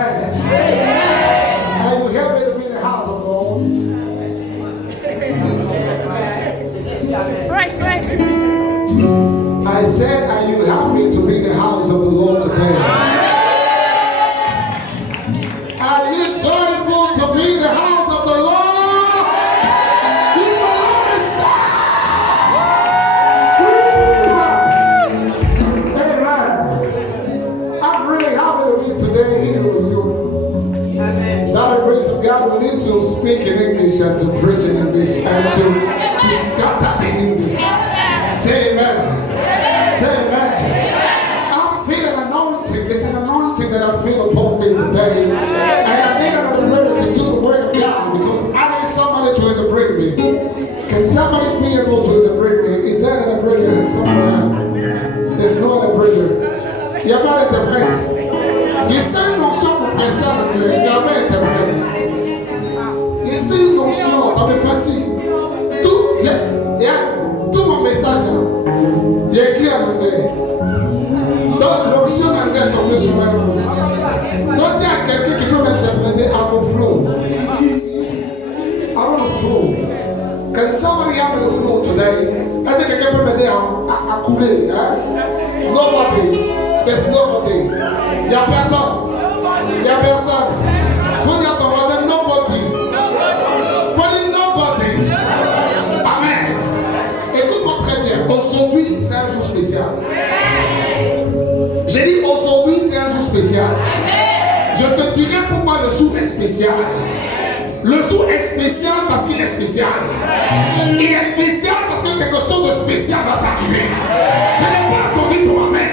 And you help me to be in the house of the Lord. I said, and you help me to be in the house of the Lord today. Are you joyful to be in the house of the Lord? God, we need to speak in English and to preach in English and to scatter in English. Say amen. Say amen. I'm feeling anointing. There's an anointing that I feel upon me today. And I need another brother to do the word of God because I need somebody to interpret me. Can somebody be able to interpret me? Is there another brother somewhere? There's no other brother. You're not interpret. You say no song of myself, you're not interpret. Ici, non, ça me fatigue. Tout mon message là, il est écrit en anglais. Donc, l'option anglais est tombée sur moi. Donc, s'il y a quelqu'un qui peut m'interpréter à mon flow, I want to flow. Can somebody help me to flow today? Est-ce que quelqu'un peut m'aider à couler? Hein? Nobody. There's nobody. Il n'y a personne. Il n'y a personne. Vous dites à ton voisin, nobody. Amen. Écoute-moi très bien. Aujourd'hui, c'est un jour spécial. J'ai dit aujourd'hui, c'est un jour spécial. Je te dirai pourquoi le jour est spécial. Le jour est spécial parce qu'il est spécial. Il est spécial parce que quelque chose de spécial va t'arriver. Je n'ai pas attendu pour Amen.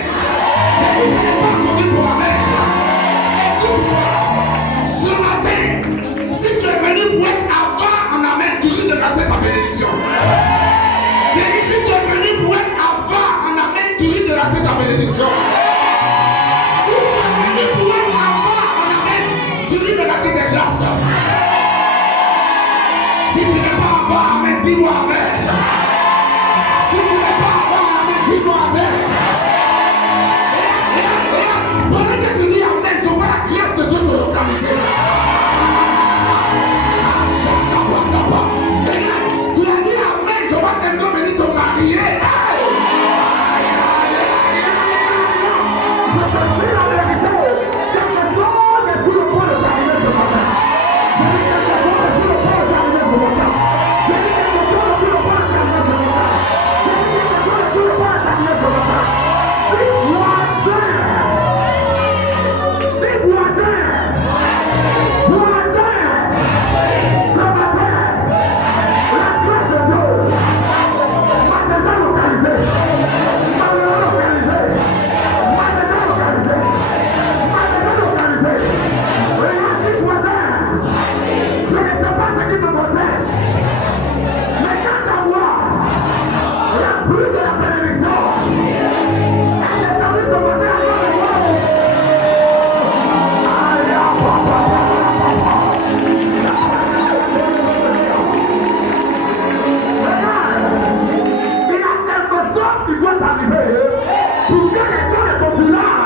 Je n'ai pas attendu pour Amen. Écoute-moi. Ce matin, si tu es venu pour être avant en Amen, tu risques de rater ta bénédiction. J'ai dit, si tu es venu pour être avant en Amen, tu risques de rater ta bénédiction. Si tu es venu pour être avant en Amen, tu risques de rater des grâces. Si tu n'es pas avant Amen, dis-moi Amen. Si tu n'es pas avant Amen, dis-moi Amen. Pendant que tu dis Amen, tu vois la grâce de Dieu te localiser. Tu as dit Amen, tu vois quelqu'un venir te marier. Je te dis la vérité. Quelque chose est sur le point de t'arriver ce matin. Je dis quelque chose est sur le point de t'arriver ce matin. Je dis quelque chose est sur le point de t'arriver ce matin. Je dis quelque chose est sur le point de t'arriver ce matin. Des voisins. Des voisins. Voisins. Ce matin. La grâce de Dieu m'a déjà localisé. M'a déjà localisé. M'a déjà localisé. M'a déjà localisé. Regarde tes voisins. Je ne sais pas ce qui te possède. Mais quant à moi, la pluie de la bénédiction, elle est servie ce matin à moi. Il doit t'arriver pour que les gens les populaires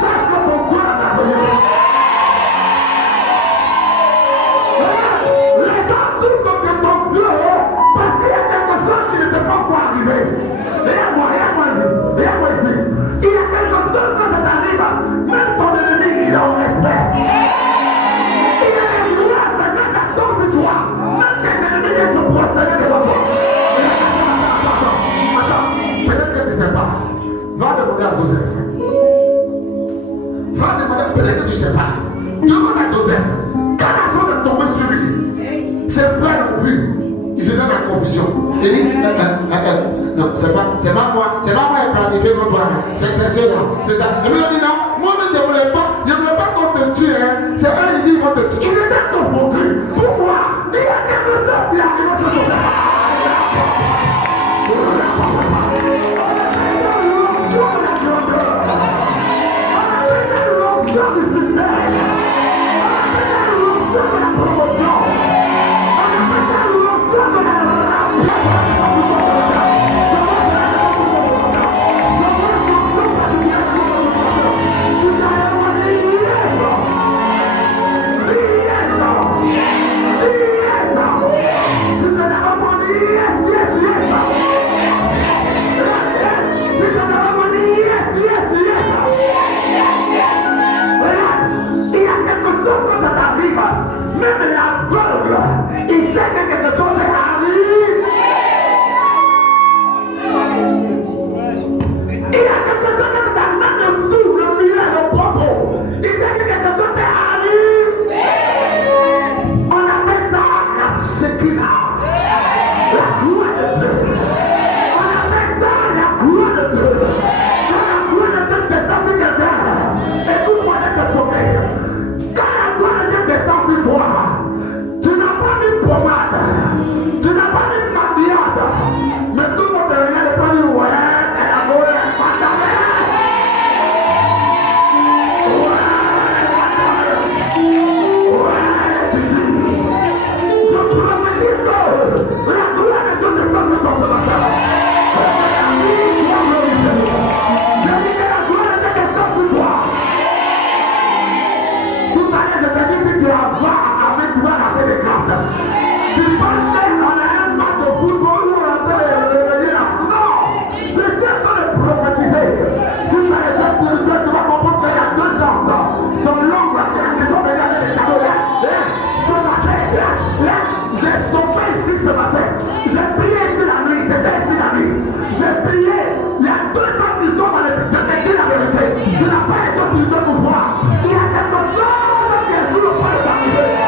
sachent que ton Dieu est arrivé. Les gens trouvent que c'est ton Dieu parce qu'il y a quelque chose qui n'était pas encore arrivé. Regarde-moi ici. Il y a quelque chose que ça t'arrive, même ton ennemi il est en respect. Il y a des grâces que ça tombe sur toi, même tes ennemis qui sont prosterner devant toi. Peut-être que tu ne sais pas. Va demander à Joseph. Va demander, peut-être que tu ne sais pas. Demande à Joseph. Quand la chose est tombée sur lui, ses frères l'ont vu. Ils étaient dans la confusion. Il dit, non, c'est pas moi qui ai planifié notre plan. C'est ceux-là. C'est ça. Et puis il dit, non, moi-même je ne voulais pas qu'on te tue. Hein. C'est eux, ils disent, ils vont te tuer. Ils étaient confondus. Pourquoi? Il y a quelque chose qui arrive sur toi. Come on. Même les aveugles, ils savent que quelque chose arrive. Il y a quelque chose qui t'a même sous le milieu de propos. Il sait que quelque chose arrive. On appelle ça la Shekinah, la gloire de Dieu. On appelle ça la gloire de Dieu. Quand la gloire de Dieu descend sur quelqu'un, écoute-moi de te sauver. Quand la gloire de Dieu descend sur toi, tu n'as pas de pommade, tu n'as pas de maquillage, mais tout le monde te regarde et pas dire ouais. Tu penses qu'on a un match de football ou on a fait le non, je suis en train de prophétiser. Si tu as les choses spirituelles, tu vas comprendre qu'il y a 2 ans. Dans l'ombre, il y a des gens qui regardent les cadeaux là. Ce matin, là, j'ai sauvé ici ce matin. J'ai prié ici la nuit, j'étais ici la nuit. J'ai prié, il y a 2 ans qui sont dans les je te dis la vérité. Tu n'as pas les choses spirituelles pour voir. Il y a quelque chose qui est sur le point de t'arriver.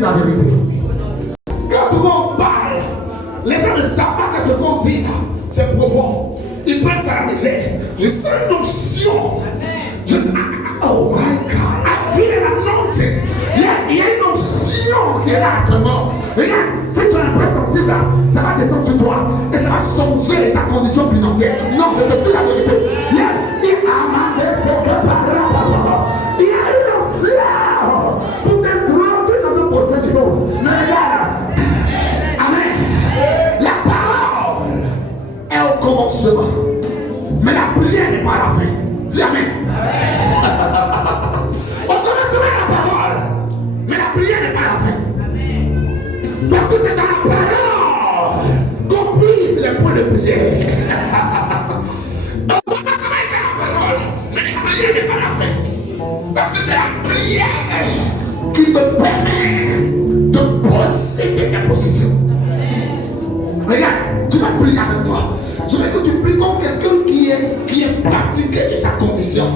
La vérité. Quand souvent on parle, les gens ne savent pas que ce qu'on dit là, c'est profond. Ils prennent ça à la légère. Je sens une notion. Oh my God, I feel an anointing. Il y a une notion qui est là actuellement. Regarde, si tu as un peu sensible là, ça va descendre sur toi et ça va changer ta condition financière. Non, je te dis la vérité. Il y a une notion pour te mais regarde, amen. La parole est au commencement, mais la prière n'est pas à la fin. Dis amen. Au commencement la parole, mais la prière n'est pas à la fin. Parce que c'est dans la parole qu'on puise les points de prière. Au commencement est la parole, mais la prière n'est pas à la fin. Parce que c'est la prière qui te permet de posséder ta possession. Regarde, tu vas prier avec toi. Je veux que tu pries comme quelqu'un qui est fatigué de sa condition.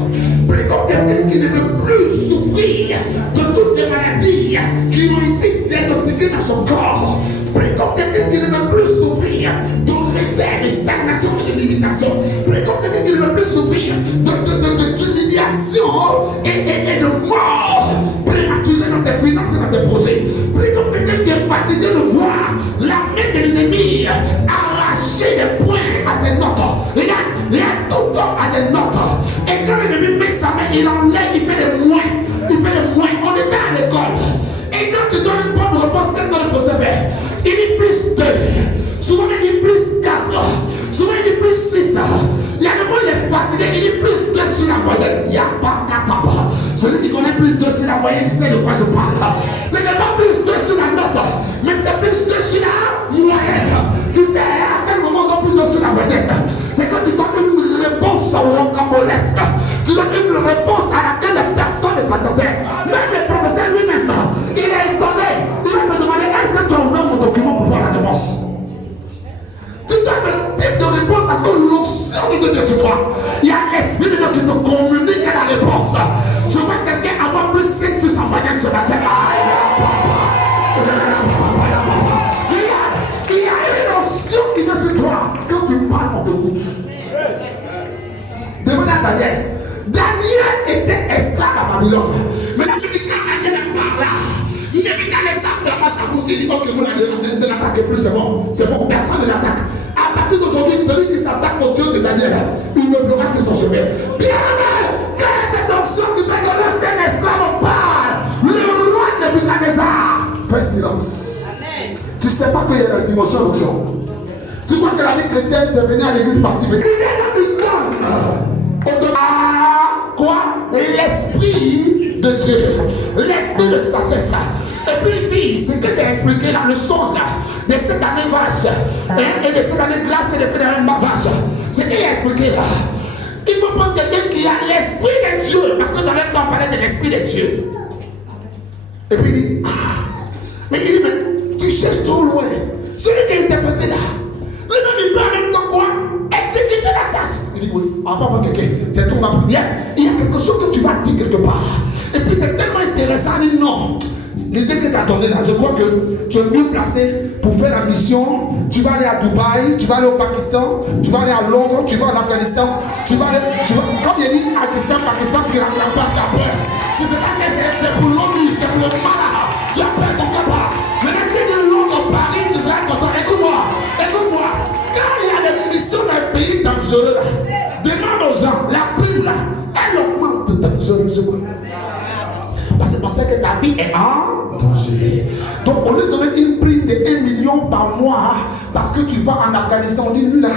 Prie comme quelqu'un qui ne veut plus souffrir de toutes les maladies qui ont été diagnostiquées dans son corps. Prie comme quelqu'un qui ne veut plus souffrir de réserve, de stagnation et de limitation. Prie comme quelqu'un qui ne veut plus souffrir d'humiliation et de mort prématurée dans tes finances et dans tes projets. Prie comme quelqu'un qui est fatigué de voir la main de l'ennemi arracher des points à des notes. Il a tout le temps à des notes. Et quand l'ennemi met sa main, il enlève, il fait des moins. Il fait des moins. On était à l'école. Et quand tu donnes une bonne réponse, quel doit le poser faire? Il dit plus 2. Souvent il dit plus 4. Souvent il dit plus 6. Il y a des moments il est fatigué, il dit plus 2 sur la moyenne. Il n'y a pas 4 ans. Celui qui connaît plus 2 sur la moyenne, il sait de quoi je parle. Ce n'est pas plus 2 sur la note, mais c'est plus 2 sur la moyenne. Tu sais à quel moment on donne plus 2 sur la moyenne? C'est quand tu donnes une réponse au rocambolesque. Tu donnes une réponse à laquelle personne ne s'attendait. Même le professeur lui-même, il est étonné. Il va me demander, est-ce que tu as ouvert mon document pour voir la réponse? Tu donnes le type de réponse parce que l'onction de Dieu sur toi. Il y a l'esprit de Dieu qui te communique à la réponse. Je vois quelqu'un avoir plus 5 sur sa moyenne ce matin. Il y a une onction qui vient sur toi. Quand tu parles, on t'écoute. Demandez à Daniel. Daniel était esclave à Babylone. Maintenant tu dis quand Daniel parle là. Nebuchadnezzar ferme sa bouche, il dit ok, vous ne l'attaquez plus, c'est bon, personne ne l'attaque. À partir d'aujourd'hui, celui qui s'attaque au Dieu de Daniel, il me verra sur son chemin. Bien aimé, quelle est cette option qui fait que lorsqu'un esclave parle, le roi Nebuchadnezzar fait silence. Amen. Tu ne sais pas qu'il y a la dimension d'option. Tu crois que la vie chrétienne, c'est venir à l'église partir. Mais il est dans une donne. Quoi? L'esprit de Dieu, l'esprit de sagesse. Et puis il dit, ce que j'ai expliqué la leçon là, de cette année vache, et de cette année glace et de cette année vache, ce qu'il a expliqué là, il faut prendre quelqu'un qui a l'esprit de Dieu, parce que dans le temps on parlait de l'esprit de Dieu. Et puis il dit, mais il dit, mais tu cherches trop loin. Celui qui a interprété là, lui-même il peut en même temps quoi? Exécuter la tâche. Il dit oui, on va pas quelqu'un, c'est ton appui. Il y a quelque chose que tu vas dire quelque part. Et puis c'est tellement intéressant, il dit non. L'idée que tu as donnée là, je crois que tu es mieux placé pour faire la mission. Tu vas aller à Dubaï, tu vas aller au Pakistan, tu vas aller à Londres, tu vas en Afghanistan, tu vas aller, comme il dit, Pakistan, tu n'as pas, tu as peur. Tu sais pas que c'est pour l'ONU, c'est pour le malade. Tu as peur ton capa. Mais laissez de Londres, Paris, tu seras content. Écoute-moi. Quand il y a des missions dans un pays dangereux là, demande aux gens, la prime là, elle augmente dangereusement. C'est parce que ta vie est en danger. Donc, au lieu de donner une prime de 1 million par mois, parce que tu vas en Afghanistan, on dit lui là,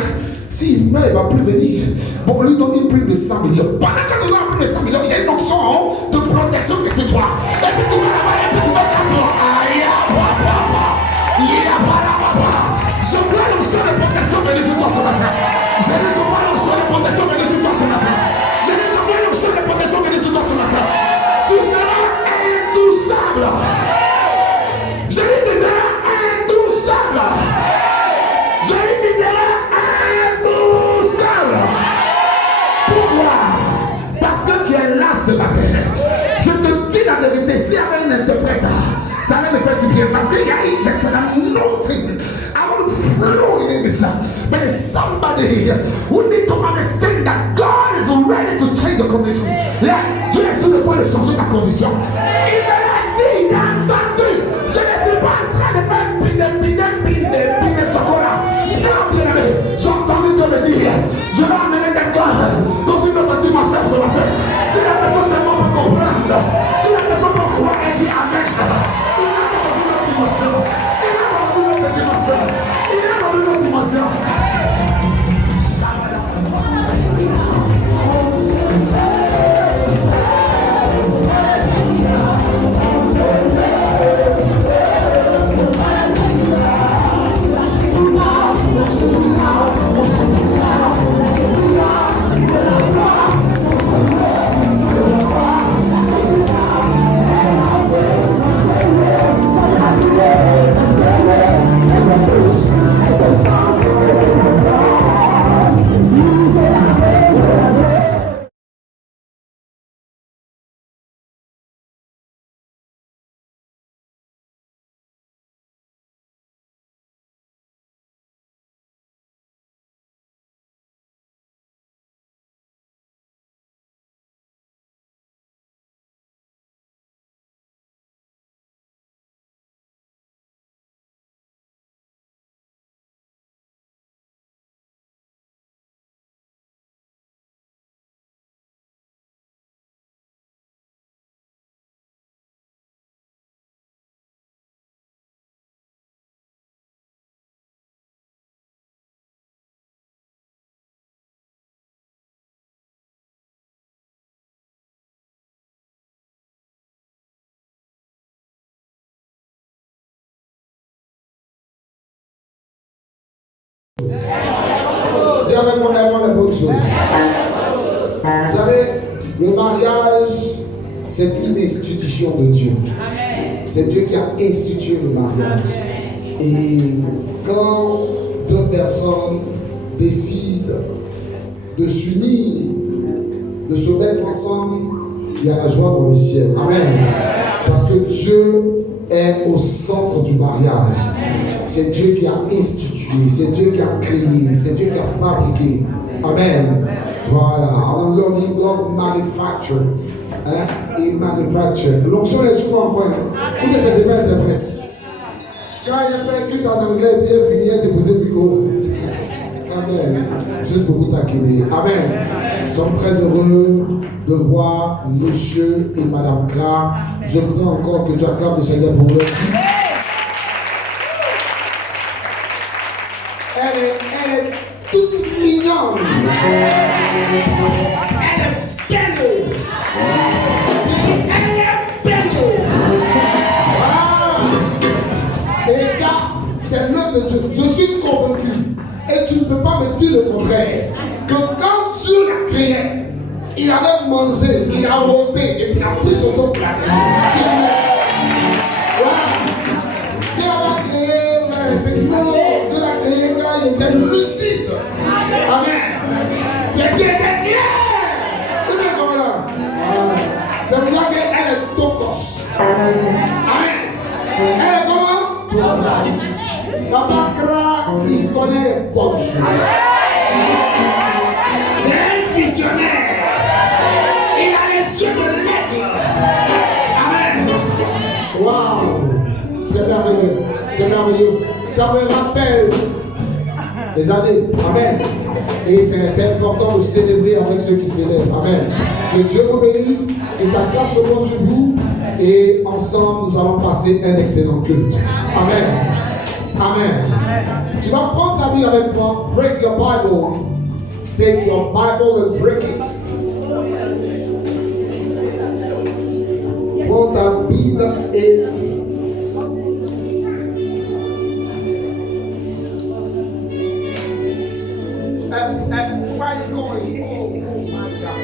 s'il meurt, il ne va plus venir. Bon, on lui donne une prime de 100 millions. Pendant que tu donnes une prime de 100 millions, il y a une option en haut de protection que c'est toi. Et puis tu vas là-bas, et puis tu vas 4 ans. Je vois l'option de protection de l'Égypte ce matin. Je ne vois pas l'option de protection de l'Égypte ce matin. Je ne vois pas l'option de protection de l'Égypte ce matin. Tu seras indouçable. Je lui disais indouçable. Je lui disais indouçable. Pourquoi? Parce que tu es là ce matin. Je te dis la vérité, s'il y avait un interprète, ça allait me faire du bien. Parce qu'il y a nothing. I want to flow in this. But there's somebody who need to understand that God is ready to change the condition. Yeah, Dieu est sur le point de changer la condition. Il me l'a dit, il a entendu. Je ne suis pas en train de faire piner chocolat. Non, bien aimé, j'ai entendu Dieu me dire, je vais amener des gars dans une autre dimension ce matin. Si la personne seulement peut comprendre, si la personne peut croire et dire Amen, il a dans une autre dimension. Il a dans une autre dimension. Il a dans une autre dimension. Dis avec moi, aimons les bonnes choses. Vous savez, le mariage, c'est une institution de Dieu. C'est Dieu qui a institué le mariage. Et quand deux personnes décident de s'unir, de se mettre ensemble, il y a la joie dans le ciel. Amen. Parce que Dieu est au centre du mariage. C'est Dieu qui a institué, c'est Dieu qui a créé, c'est Dieu qui a fabriqué. Amen. Voilà. En anglais, on dit God manufactured. Hein? Il manufacture. L'onction est souvent en coin. Où est-ce que je vais interpréter? Quand il fait un culte en anglais, bien fini, il a déposé le micro. Amen. Juste pour vous taquiner. Amen. Nous sommes très heureux de voir monsieur et madame Kra. Je voudrais encore que tu acclames le Seigneur pour eux. Elle est toute mignonne. Elle est belle. Elle est belle. Voilà. Et ça, c'est l'œuvre de Dieu. Je suis convaincu. Et tu ne peux pas me dire le contraire. Que quand Dieu l'a créé, il avait mangé, il a ôté et puis il a pris son temps pour la créer. Dieu l'a créé, mais c'est non. Dieu l'a créé quand il était lucide. Amen. C'est Dieu était clair. Vous voyez comment là? C'est pour ça qu'elle est tocos. Amen. Elle est comment? Papa Kra, il connaît les bonnes choses. C'est un visionnaire. Il a les yeux de l'aigle. Amen. Waouh. C'est merveilleux. C'est merveilleux. Ça me rappelle les années. Amen. Et c'est important de célébrer avec ceux qui célèbrent. Amen. Que Dieu vous bénisse. Que sa grâce repose sur vous. Et ensemble, nous allons passer un excellent culte. Amen. Amen. Tu vas prendre ta Bible avec moi. Break your Bible. Take your Bible and break it. Prends ta Bible et where are you going? Oh my God.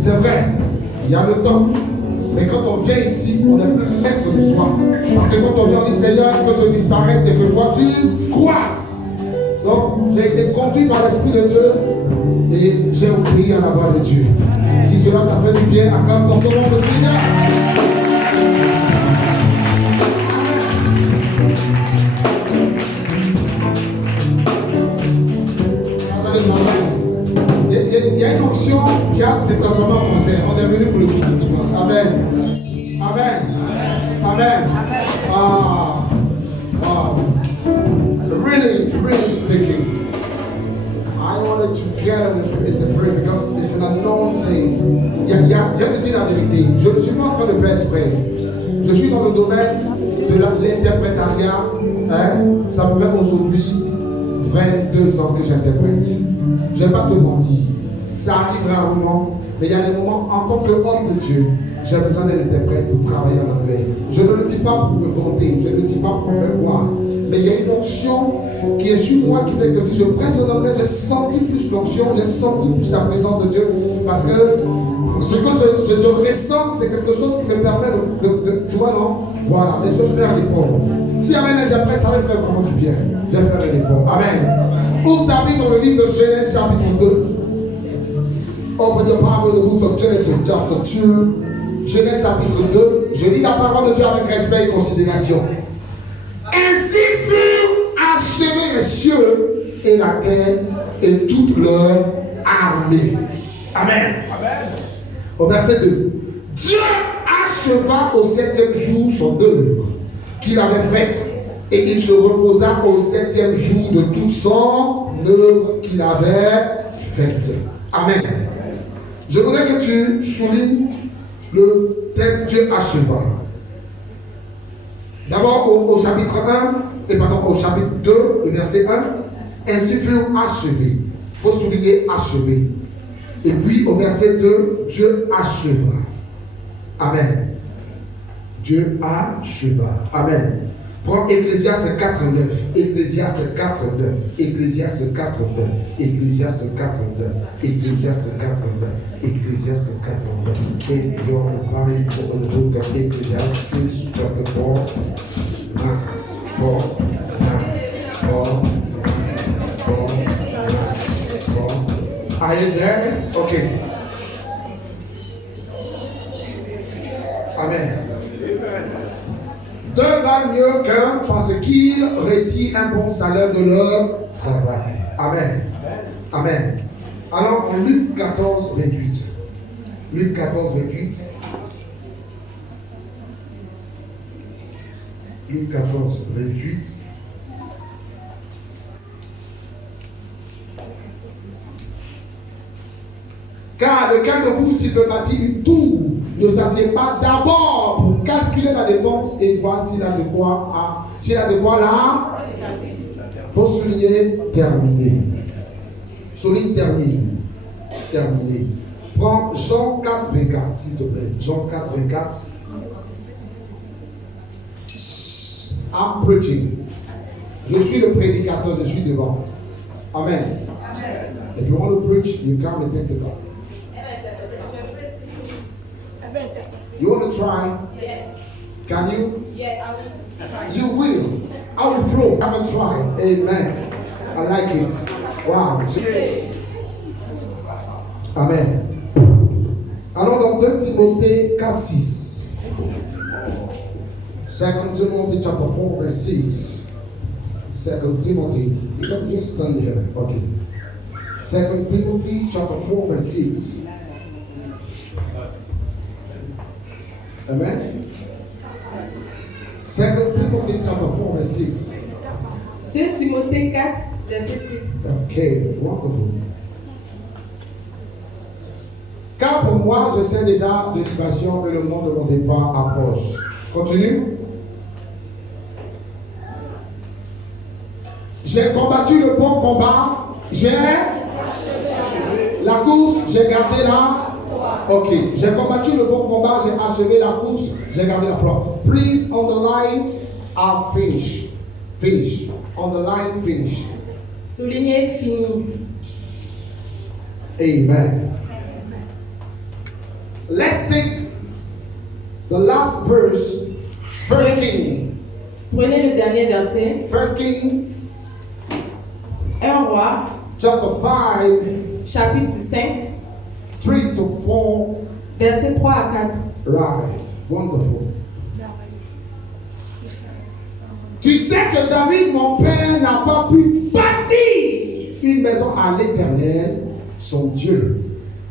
C'est vrai, il y a le temps. Mais quand on vient ici, on n'est plus maître de soi. Parce que quand on vient, on dit Seigneur, que je disparaisse et que toi tu croisses. Donc, j'ai été conduit par l'Esprit de Dieu et j'ai obéi à la voix de Dieu. Si cela t'a fait du bien, acclame ton nom le Seigneur. Il y a une onction qui s'est transformée en concert. On est venu pour le culte dimanche. Amen. Amen. Amen. Ah. Wow. Really speaking, I wanted to get in the prayer because it's an anointing. Je te dis la vérité, je ne suis pas en train de faire exprès. Je suis dans le domaine de l'interprétariat. Hein? Ça me fait aujourd'hui 22 ans que j'interprète. Je ne vais pas te mentir. Ça arrive rarement, mais il y a des moments, en tant qu'homme de Dieu, j'ai besoin d'un interprète pour travailler en anglais. Je ne le dis pas pour me vanter, je ne le dis pas pour me faire voir. Mais il y a une onction qui est sur moi qui fait que si je presse en anglais, j'ai senti plus l'onction, j'ai senti plus la présence de Dieu. Parce que ce que je ressens, c'est quelque chose qui me permet de tu vois, non? Voilà, mais je vais faire l'effort. S'il y avait un interprète, ça va me faire vraiment du bien. Je vais faire l'effort. Amen. Ouvre ta Bible dans le livre de Genèse, chapitre 2. Open your Bible, the book of Genesis, chapter 2. Genèse, chapitre 2. Je lis la parole de Dieu avec respect et considération. Ainsi furent achevés les cieux et la terre et toute leur armée. Amen. Amen. Au verset 2. Dieu acheva au 7e jour son œuvre qu'il avait faite et il se reposa au 7e jour de toute son œuvre qu'il avait faite. Amen. Je voudrais que tu soulignes le thème Dieu acheva. D'abord au chapitre 1, au chapitre 2, le verset 1, ainsi furent achevés. Il faut souligner achevé. Et puis au verset 2, Dieu acheva. Amen. Dieu acheva. Amen. Prends Ecclésiaste 4.9. Ecclésiaste 4.9. Ecclésiaste 4.9. Ecclésiaste 4.9. Ecclésiaste 4.9. Ecclésiaste 4.9. Et your Bible for the book of Ecclesiastes chapter 4. 4. Are you there? Okay. Amen. Deux valent mieux qu'un parce qu'ils retirent un bon salaire de leur travail. Amen. Amen. Alors en Luc 14, 28. Luc 14, 28. Luc 14, 28. Car lequel de vous, s'il veut bâtir une tour, ne s'assied pas d'abord pour calculer la dépense et voir s'il a de quoi là. Pour souligner, terminer. Souligne, terminer. Prends Jean 4, 24, s'il te plaît. Jean 4, 24. I'm preaching. Je suis le prédicateur, je suis devant. Amen. If you want to preach, you come and take the talk. You want to try? Yes. Can you? Yes, I will try. You will. I will flow. Come and try. Amen. I like it. Wow. Amen. Alors dans 2 Timothée 4, 6. 2 Timothy chapter 4, verse 6. 2 Timothy. You can just stand here. Okay. 2 Timothy chapter 4, verse 6. Amen. 2 Timothy chapter 4, verse 6. 2 Timothée 4, verset 6. Okay, wonderful. Car pour moi, je sais déjà de libation et le moment de mon départ approche. Continue. J'ai combattu le bon combat. J'ai la course, j'ai gardé la. Ok, j'ai combattu le bon combat, j'ai achevé la course, j'ai gardé la foi. Please underline, I'll finish. Finish. Underline, finish. Souligner, fini. Amen. Let's take the last verse, First King. Prenez le dernier verset. First King, 1 Roi, chapter 5, chapitre 5, 3 to 4. versets 3 à 4. Right. Wonderful. Tu sais que David, mon père, n'a pas pu bâtir une maison à l'Éternel, son Dieu,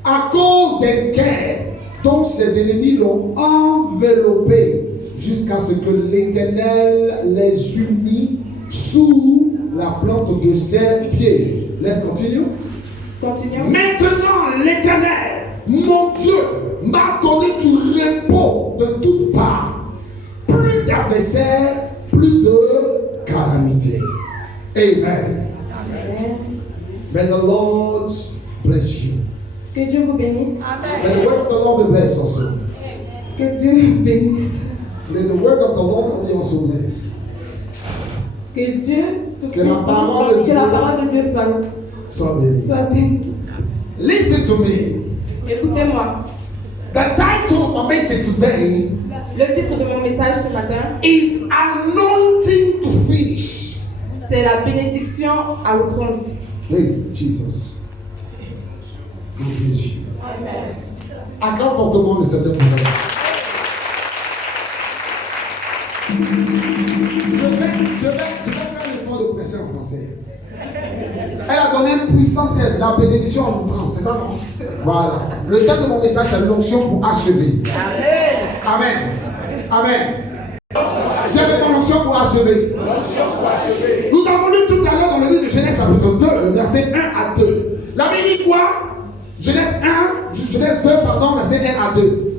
à cause des guerres dont ses ennemis l'ont enveloppé, jusqu'à ce que l'Éternel les eût mis sous la plante de ses pieds. Let's continue. Continuons. Maintenant, l'Éternel, mon Dieu, m'a donné du repos de toutes parts, plus d'adversaires, plus de calamités. Amen. Amen. May the Lord bless you. Que Dieu vous bénisse. May the word of the Lord be blessed also. Que Dieu vous bénisse. May the word of the Lord be also blessed. Que Dieu Que la parole de que la Dieu parole de Dieu soit bénie. soit bénie. Listen to me. Écoutez-moi. The title of my message today Le titre de mon message ce matin, is Anointing to Finish. c'est la bénédiction à outrance. Hey, Jesus. God bless you. Acclame fortement le Seigneur pour vous. Je vais faire l'effort de prêcher en français. Elle a donné un puissant thème, la bénédiction en outrance, c'est ça non? Voilà. Le thème de mon message, c'est l'onction pour achever. Amen. Amen. J'avais mon onction pour achever. Nous avons lu tout à l'heure dans le livre de Genèse chapitre 2, verset 1 à 2. La Bible dit quoi? Genèse 2, verset 1 à 2.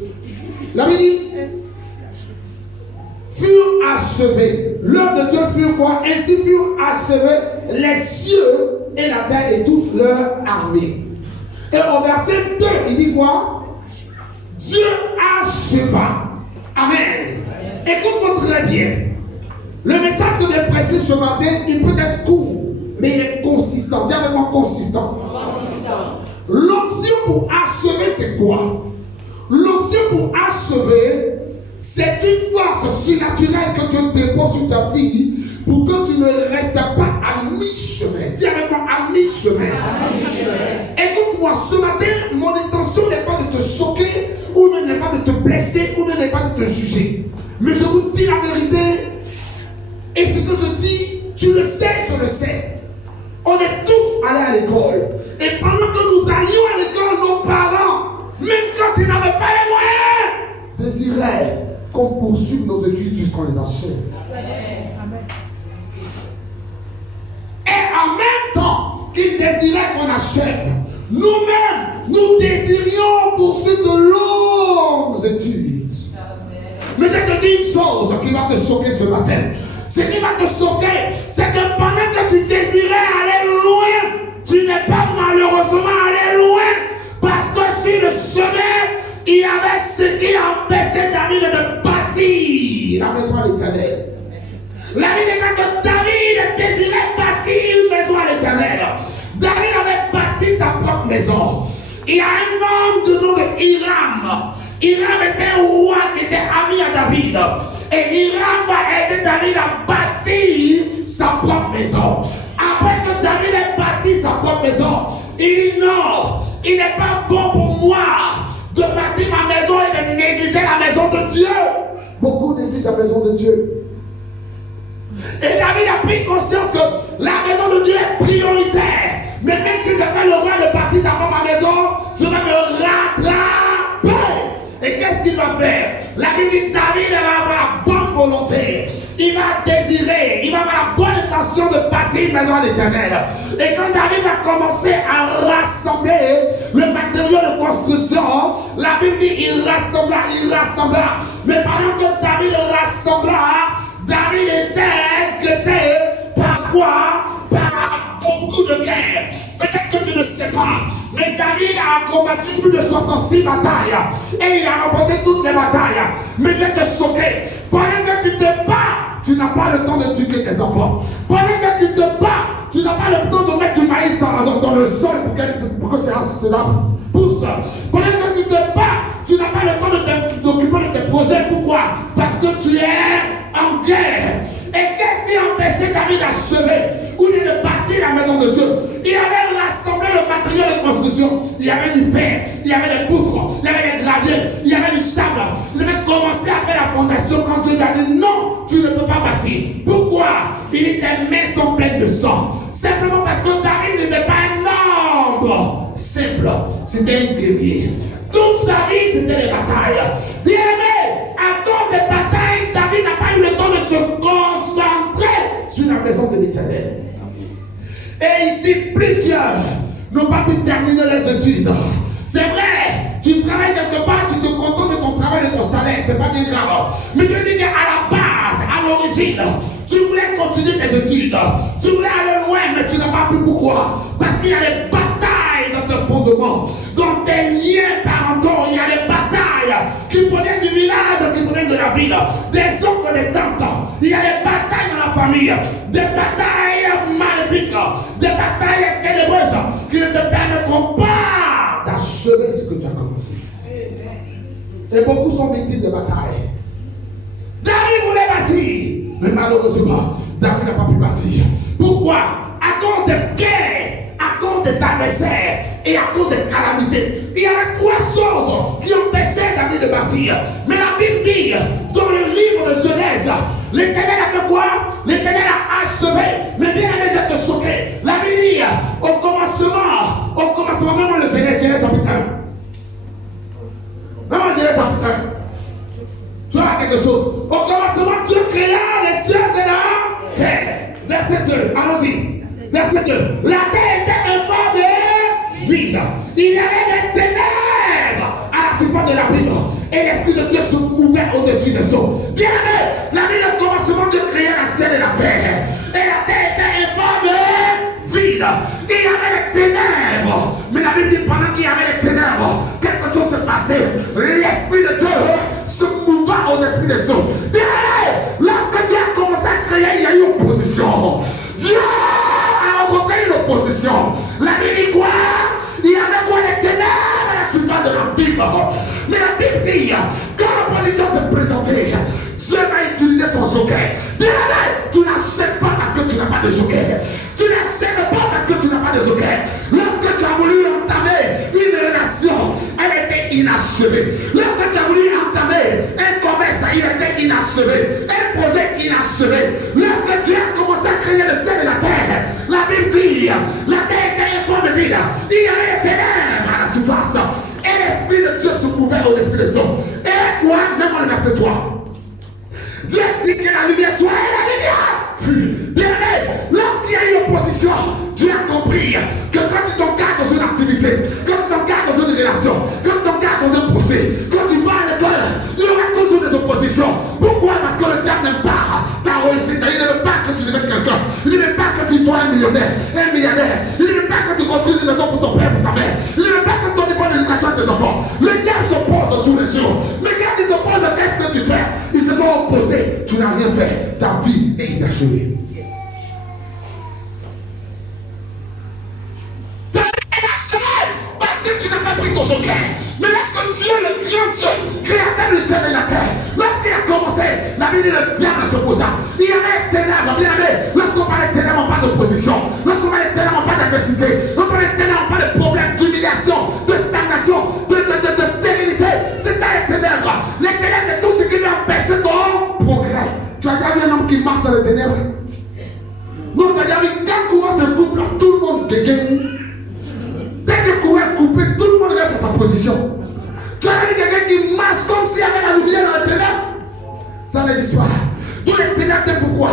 La Bible dit furent achevés. L'œuvre de Dieu fut quoi? Ainsi furent achevés les cieux et la terre et toute leur armée. Et au verset 2, il dit quoi? Dieu acheva. Amen. Écoute-moi très bien. Le message que j'ai prêché ce matin, il peut être court, mais il est consistant. Dis avec moi consistant. L'onction pour achever, c'est quoi? L'onction pour achever, c'est une force surnaturelle que Dieu dépose sur ta vie pour que tu ne restes pas à mi-chemin. Dis avec moi à mi-chemin. Écoute-moi, ce matin, mon intention n'est pas de te choquer, ou n'est pas de te blesser, ou n'est pas de te juger. Mais je vous dis la vérité, et ce que je dis, tu le sais, je le sais. On est tous allés à l'école. Et pendant que nous allions à l'école, nos parents, même quand ils n'avaient pas les moyens, désiraient qu'on poursuive nos études jusqu'on les achève. Et en même temps qu'ils désiraient qu'on achève, nous-mêmes, nous désirions poursuivre de longues études. Mais je te dis une chose qui va te choquer ce matin. Ce qui va te choquer, c'est que pendant que tu désirais aller loin, tu n'es pas malheureusement allé loin. Parce que sur le chemin, il y avait ce qui empêchait David de bâtir la maison à l'Éternel. La Bible dit que David désirait bâtir une maison à l'Éternel. David avait bâti sa propre maison. Il y a un homme du nom de Hiram. Hiram était un roi qui était ami à David. Et Hiram va aider David à bâtir sa propre maison. Après que David ait bâti sa propre maison, il dit non, il n'est pas bon pour moi de bâtir ma maison et de négliger la maison de Dieu. Beaucoup négligent la maison de Dieu. Et David a pris conscience que la maison de Dieu est prioritaire. Mais même si je fais le roi de bâtir d'abord ma maison, je vais me rattraper. Et qu'est-ce qu'il va faire? La Bible dit David va avoir la bonne volonté. Il va désirer, il va avoir la bonne intention de bâtir une maison à l'Éternel. Et quand David va commencer à rassembler le matériau de construction, la Bible dit il rassembla. Mais pendant que David rassembla, David était inquiété par quoi? Par beaucoup de guerres. Peut-être que tu ne sais pas, mais David a combattu plus de 66 batailles et il a remporté toutes les batailles. Mais je vais te choquer. Pendant que tu te bats, tu n'as pas le temps d'éduquer tes enfants. Pendant que tu te bats, tu n'as pas le temps de mettre du maïs dans le sol pour que cela pousse. Pendant que tu te bats, tu n'as pas le temps de t'occuper de tes projets. Pourquoi? Parce que tu es en guerre. Et qu'est-ce qui empêchait David d'achever ou de bâtir la maison de Dieu? Il avait rassemblé le matériel de construction. Il y avait du fer, il y avait des poutres, il y avait des graviers, il y avait du sable. Ils avaient commencé à faire la fondation quand Dieu a dit non, tu ne peux pas bâtir. Pourquoi? Il dit tes mains sont pleines de sang. Simplement parce que David n'était pas un homme simple, c'était un guerrier. Toute sa vie, c'était des batailles. Bien aimé, à cause des batailles, David n'a pas eu le temps de se concentrer sur la maison de l'Éternel. Et ici, plusieurs n'ont pas pu terminer les études. C'est vrai, tu travailles quelque part, tu te contentes de ton travail, de ton salaire, c'est pas bien grave. Mais je dis qu'à la base, à l'origine, tu voulais continuer tes études. Tu voulais aller loin, mais tu n'as pas pu. Pourquoi? Parce qu'il y a des batailles dans tes fondements, dans tes liens parentaux. Il y a des batailles qui proviennent du village, qui proviennent de la ville, des oncles, des tantes. Il y a des batailles dans la famille, des batailles maléfiques, des batailles ténébreuses qui ne te permettront pas d'achever ce que tu as commencé. Et beaucoup sont victimes de batailles. David voulait bâtir, mais malheureusement, David n'a pas pu bâtir. Pourquoi? À cause des guerres, à cause des adversaires et à cause des calamités. Il y avait trois choses qui empêchaient David de bâtir. Mais la Bible dit, dans le livre de Genèse, l'Éternel a fait quoi? L'Éternel a achevé. Mais bien aimé, je vais te choquer. La Bible dit, au commencement, même le Genèse chapitre 1. Même le Genèse chapitre 1. Tu vois quelque chose. Au commencement, Dieu créa les cieux et la terre. Verset 2, allons-y. Verset 2. La terre était informe de vide. Il y avait des ténèbres à la surface de la Bible. Et l'Esprit de Dieu se mouvait au-dessus des eaux. Bien aimé, la Bible au commencement, Dieu créa la ciel et la terre. Et la terre était informe de vide. Il y avait des ténèbres. Mais la Bible dit pendant qu'il y avait des ténèbres, quelque chose s'est passé. L'Esprit de Dieu se mouva au-dessus des eaux. Bien aimé, lorsque Dieu a commencé à créer, il y a eu une opposition. Dieu a rencontré une opposition. La Bible dit quoi? Il y avait quoi? Les ténèbres à la surface de la Bible. Mais la Bible dit, quand l'opposition s'est présentée, Dieu va utiliser son joker. Bien aimé, tu n'achètes pas parce que tu n'as pas de joker. Tu n'achètes pas parce que tu n'as pas de joker. Lorsque tu as voulu entamer une relation, elle était inachevée. Lorsque tu as voulu entamer un commerce, il était inachevé. Un projet inachevé. Lorsque tu as commencé à créer le ciel et la terre, la Bible dit, la terre était informe de vide. Il y avait des ténèbres à la surface. Et l'Esprit de Dieu se mouvait au-dessus des eaux. Et quoi? Même dans le verset 3. Dieu dit que la lumière soit et la lumière fut. Bien aimé, lorsqu'il y a une opposition, Dieu a compris que quand tu t'engages dans une activité, quand tu t'engages dans une relation, quand tu t'engages dans un projet, quand tu vas à l'école, il y aura toujours des oppositions. Pourquoi? Parce que le diable n'aime pas ta réussite. Il n'aime pas que tu deviennes quelqu'un. Il n'aime pas que tu sois un millionnaire, un milliardaire. Il n'aime pas que tu construises une maison pour ton père, pour ta mère. Il n'aime pas que tu donnes une bonne éducation à tes enfants. Le diable s'oppose tous les jours. Mais quand il s'oppose, qu'est-ce que tu fais? Ils se sont opposés. Tu n'as rien fait. Ta vie est inachevée. Parce que tu n'as pas pris ton joker. Mais lorsque Dieu, le grand Dieu, créateur du ciel et de la terre, lorsqu'il a commencé, la Bible dit le diable s'opposa. Il y avait des ténèbres, bien aimé. Lorsqu'on parle de ténèbres, on parle d'opposition. Lorsqu'on parle de ténèbres, on parle d'adversité. Lorsqu'on parle de ténèbres, on parle de problèmes, d'humiliation, de stagnation, de stérilité. C'est ça les ténèbres. Les ténèbres, c'est tout ce qui vient empêcher ton progrès. Tu as déjà vu un homme qui marche dans les ténèbres? Non, tu as déjà vu quand courant se coupe, là, tout le monde dégaine. Dès que le courant est coupé, tout le monde reste à sa position. Tu as vu quelqu'un qui marche comme s'il y avait la lumière dans les ténèbres? Ça n'existe pas. Donc les ténèbres, c'est pourquoi?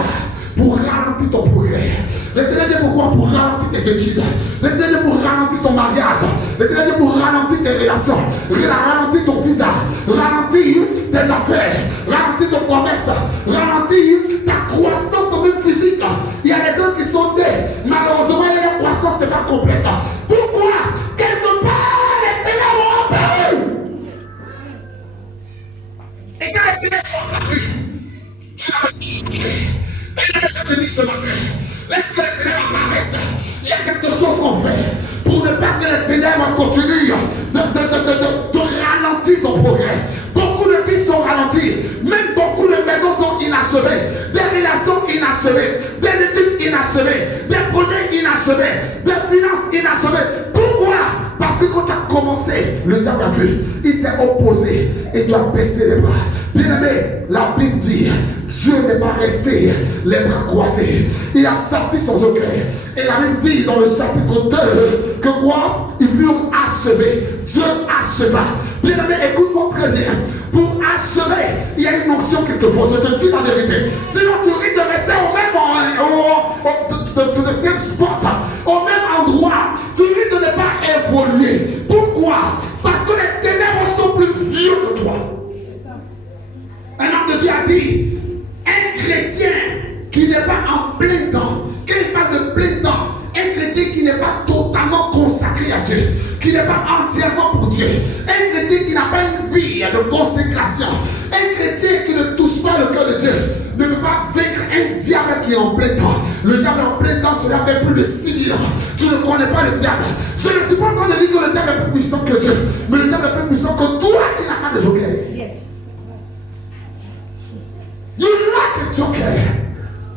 Pour ralentir ton progrès. Les ténèbres, c'est pourquoi? Pour ralentir tes études. Les ténèbres, pour ralentir ton mariage. Les ténèbres, pour ralentir tes relations. Ralentir ton visa. Ralentir tes affaires. Ralentir ton commerce. Ralentir ta croissance même physique. Il y a des gens qui sont nés. Malheureusement, la croissance n'est pas complète. Pourquoi? Quelque part, les ténèbres ont apparu. Et quand les ténèbres sont apparues, tu as discuté. Et je te dis ce matin, laisse que les ténèbres apparaissent. Il y a quelque chose qu'on fait pour ne pas que les ténèbres continuent de ralentir ton progrès. inachevées, des études inachevées, des projets inachevés, des finances inachevées. Pourquoi? Parce que quand tu as commencé, le diable a vu, il s'est opposé et tu as baissé les bras. Bien-aimé, la Bible dit, Dieu n'est pas resté les bras croisés. Il a sorti son secret. Et la Bible dit dans le chapitre 2 que quoi? Ils furent achevés. Dieu acheva. Bien-aimé, écoute-moi très bien. Pour achever, il y a une notion quelquefois. Je te dis la vérité. Sinon, tu risques de rester au même spot, au même endroit. Tu risques de ne pas évoluer. Pourquoi? Parce que les ténèbres sont plus vieux que toi. Un homme de Dieu a dit, un chrétien qui n'est pas en plein temps, quand il parle de plein temps, un chrétien qui n'est pas totalement consacré à Dieu, qui n'est pas entièrement pour Dieu, un chrétien qui n'a pas une vie de consécration, un chrétien qui ne touche pas le cœur de Dieu, ne peut pas vaincre un diable qui est en plein temps. Le diable en plein temps, cela fait plus de 6000 ans. Je ne connais pas le diable. Je ne suis pas en train de dire que le diable est plus puissant que Dieu, mais le diable est plus puissant que toi qui n'as pas de joker. Yes. You like a joker.